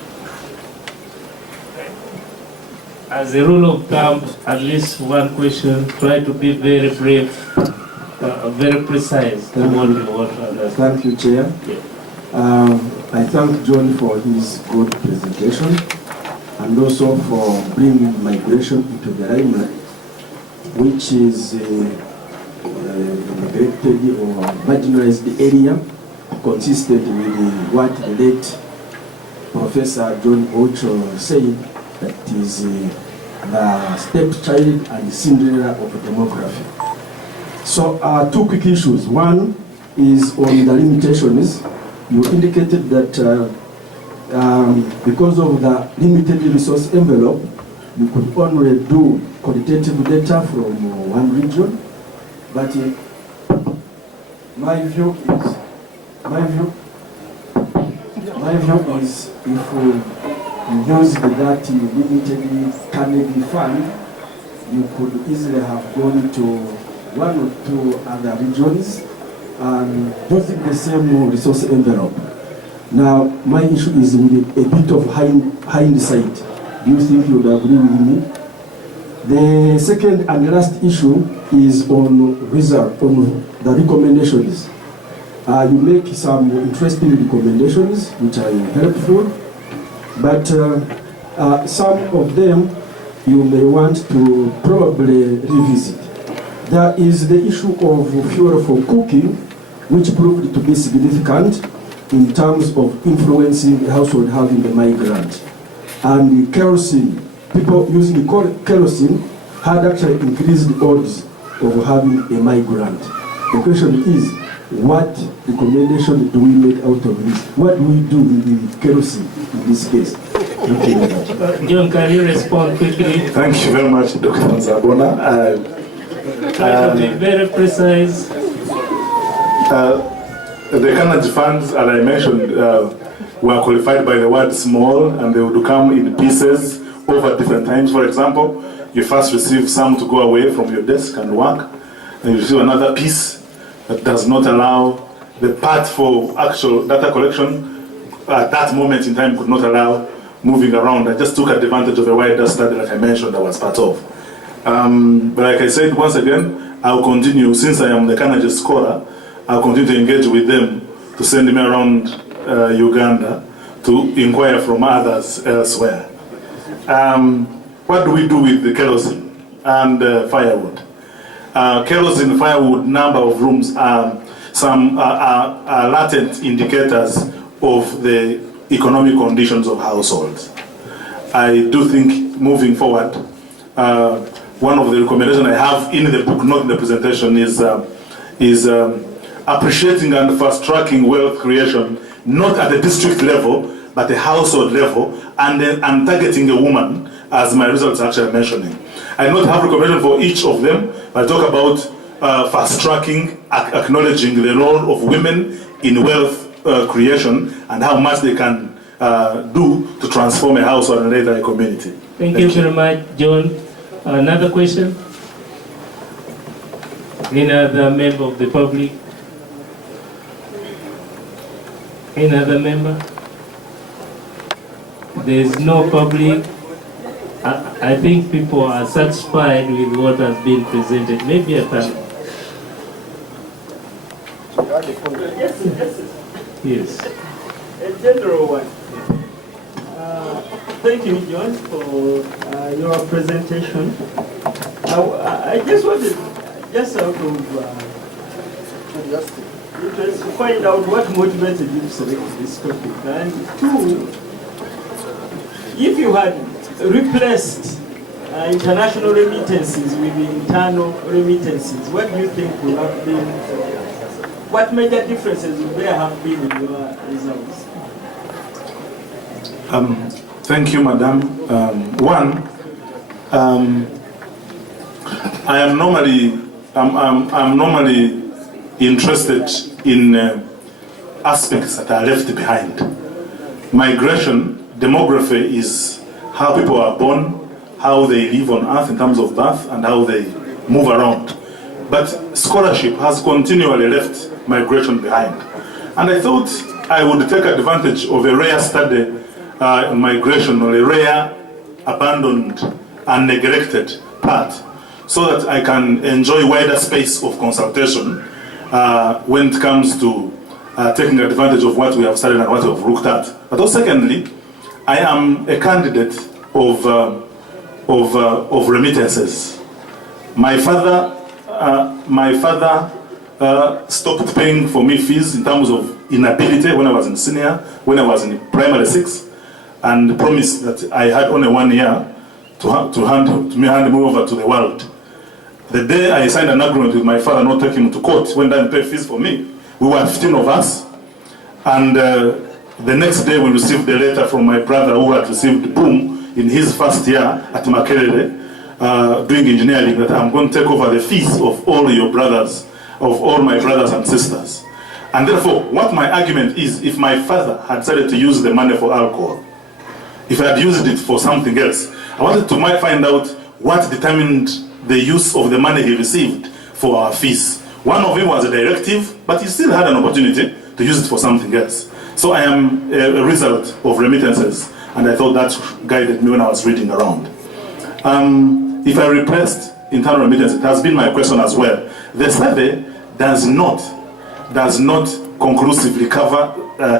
As a rule of thumb, at least one question, try to be very brief, very precise in what you want to understand. Thank you, Chair. Yeah. I thank John for his good presentation and also for bringing migration into the limelight, which is a neglected or marginalized area consistent with what the late Professor John Ocho said, that is the stepchild and Cinderella of demography. So two quick issues. One is on the limitations. You indicated that because of the limited resource envelope, you could only do qualitative data from one region. But my view is if used that limited Carnegie Fund, you could easily have gone to one or two other regions and using the same resource envelope. Now, my issue is with a bit of hindsight. Do you think you would agree with me? The second and last issue is on the recommendations. You make some interesting recommendations which are helpful, but some of them you may want to probably revisit. There is the issue of fuel for cooking, which proved to be significant in terms of influencing the household having a migrant. And kerosene, people using kerosene had actually increased the odds of having a migrant. The question is, what recommendation do we make out of this? What do we do with the kerosene in this case? Thank you very much. John, can you respond quickly? Thank you very much, Dr. Zabona. Try to be very precise. The Canada funds, as I mentioned, were qualified by the word small, and they would come in pieces over different times. For example, you first receive some to go away from your desk and work, and you receive another piece that does not allow the part for actual data collection at that moment in time could not allow moving around. I just took advantage of a wider study that I mentioned I was part of. But like I said, once again, I'll continue, since I am the Canada scholar, I'll continue to engage with them to send me around Uganda to inquire from others elsewhere. What do we do with the kerosene and firewood? Kerosene, firewood, number of rooms are some latent indicators of the economic conditions of households. I do think moving forward, one of the recommendations I have in the book, not in the presentation, is appreciating and fast-tracking wealth creation, not at the district level, but the household level, and targeting a woman, as my results are actually mentioning. I do not have recommendation for each of them, but I talk about fast-tracking, acknowledging the role of women in wealth creation and how much they can do to transform a household and later a community. Thank you very much, John. Another question? Any other member of the public? Any other member? There is no public. I think people are satisfied with what has been presented. Maybe I can. Yes. A general one. Thank you, John, for your presentation. I just wanted, just out of interest, to find out what motivated you to select this topic. And two, if you had replaced international remittances with internal remittances, what do you think would have been, what major differences would there have been in your results? Thank you, Madam. One, I'm normally interested in aspects that are left behind. Migration, demography is how people are born, how they live on earth in terms of birth, and how they move around. But scholarship has continually left migration behind. And I thought I would take advantage of a rare study on migration, or a rare, abandoned, and neglected part, so that I can enjoy wider space of consultation when it comes to taking advantage of what we have studied and what we have looked at. But also, secondly, I am a candidate of remittances. My father stopped paying for me fees in terms of inability when I was in senior, when I was in primary 6, and promised that I had only 1 year to hand me over to the world. The day I signed an agreement with my father not taking him to court, when they paid fees for me, we were 15 of us, and the next day we received a letter from my brother who had received boom in his first year at Makerere, doing engineering, that I'm going to take over the fees of all your brothers, of all my brothers and sisters. And therefore, what my argument is, if my father had decided to use the money for alcohol, if I had used it for something else. I wanted to find out what determined the use of the money he received for our fees. One of them was a directive, but he still had an opportunity to use it for something else. So I am a result of remittances, and I thought that guided me when I was reading around. If I repressed internal remittances, it has been my question as well. The survey does not conclusively cover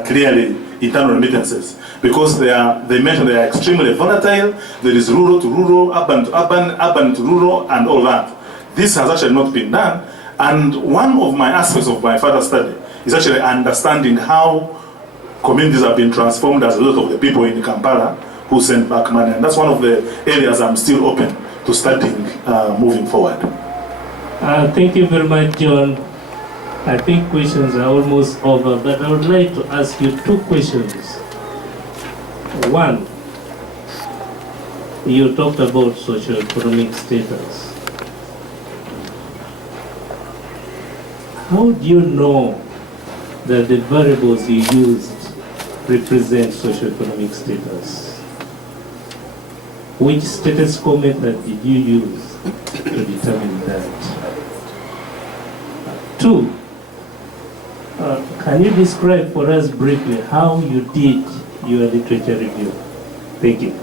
clearly internal remittances, because they mention they are extremely volatile. There is rural to rural, urban to urban, urban to rural, and all that. This has actually not been done. And one of my aspects of my further study is actually understanding how communities have been transformed as a result of the people in Kampala who sent back money. And that's one of the areas I'm still open to studying moving forward. Thank you very much, John. I think questions are almost over, but I would like to ask you two questions. One, you talked about socio-economic status. How do you know that the variables you used represent socio-economic status? Which statistical method did you use to determine that? Two, can you describe for us briefly how you did your literature review? Thank you.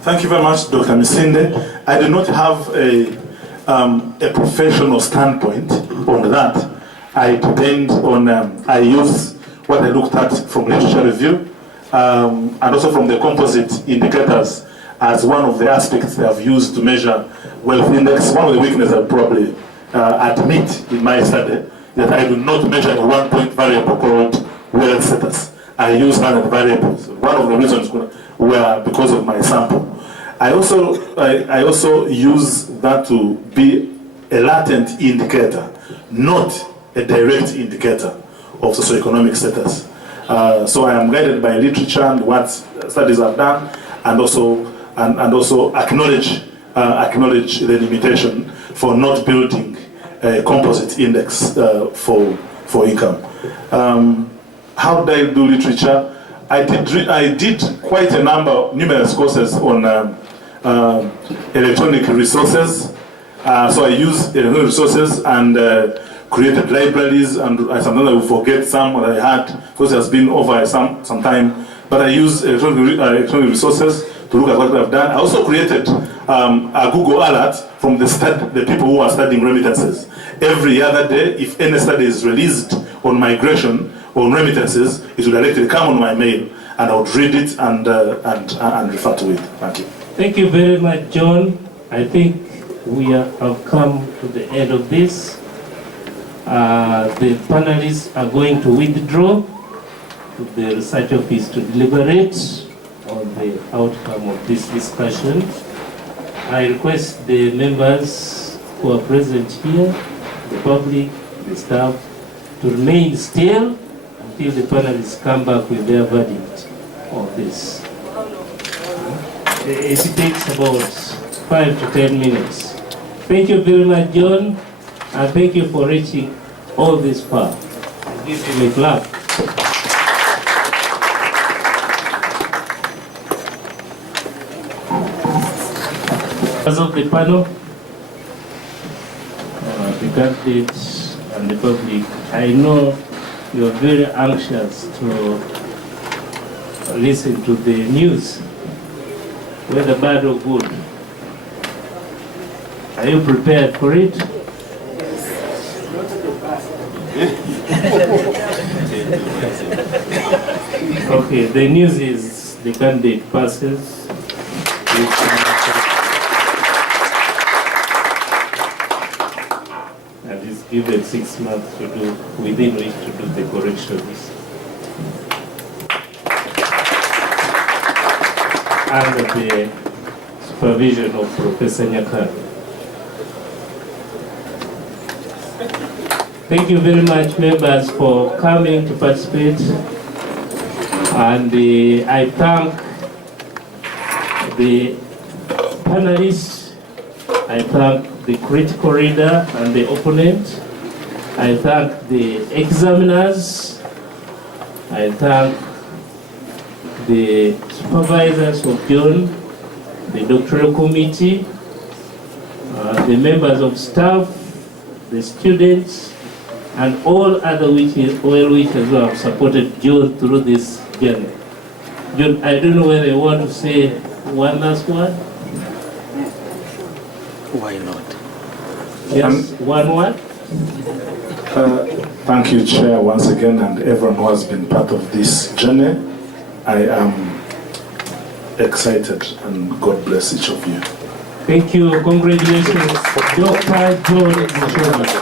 Thank you very much, Dr. Misinde. I do not have a professional standpoint on that. I depend on, I use what I looked at from literature review and also from the composite indicators as one of the aspects they have used to measure wealth index. One of the weaknesses I probably admit in my study that I do not measure a one-point variable called wealth status. I use other variables. One of the reasons were because of my sample. I also use that to be a latent indicator, not a direct indicator of socioeconomic status. So I am guided by literature and what studies have done, and also acknowledge the limitation for not building a composite index for income. How did I do literature? I did quite a number, numerous courses on electronic resources. So I used electronic resources and created libraries, and sometimes I will forget some that I had because it has been over some time. But I use electronic resources to look at what I've done. I also created a Google alert from the people who are studying remittances. Every other day, if any study is released on migration, on remittances, it will directly come on my mail, and I would read it and refer to it. Thank you. Thank you very much, John. I think we have come to the end of this. The panelists are going to withdraw to the research office to deliberate on the outcome of this discussion. I request the members who are present here, the public, the staff, to remain still until the panelists come back with their verdict on this. It takes about 5 to 10 minutes. Thank you very much, John, and thank you for reaching all this far. Give him a clap. As of the panel, the candidates and the public, I know you're very anxious to listen to the news, whether bad or good. Are you prepared for it? Okay, the news is the candidate passes. And is given 6 months to do, within which to do the corrections. Under the supervision of Professor Nyakano. Thank you very much, members, for coming to participate. And I thank the panelists. I thank the critical reader and the opponent. I thank the examiners. I thank the supervisors of John, the doctoral committee, the members of staff, the students, and all other well-wishers who have supported John through this journey. John, I don't know whether you want to say one last word? Why not? Yes, one word? Thank you, Chair, once again, and everyone who has been part of this journey. I am excited, and God bless each of you. Thank you. Congratulations, Dr. John Mushomi.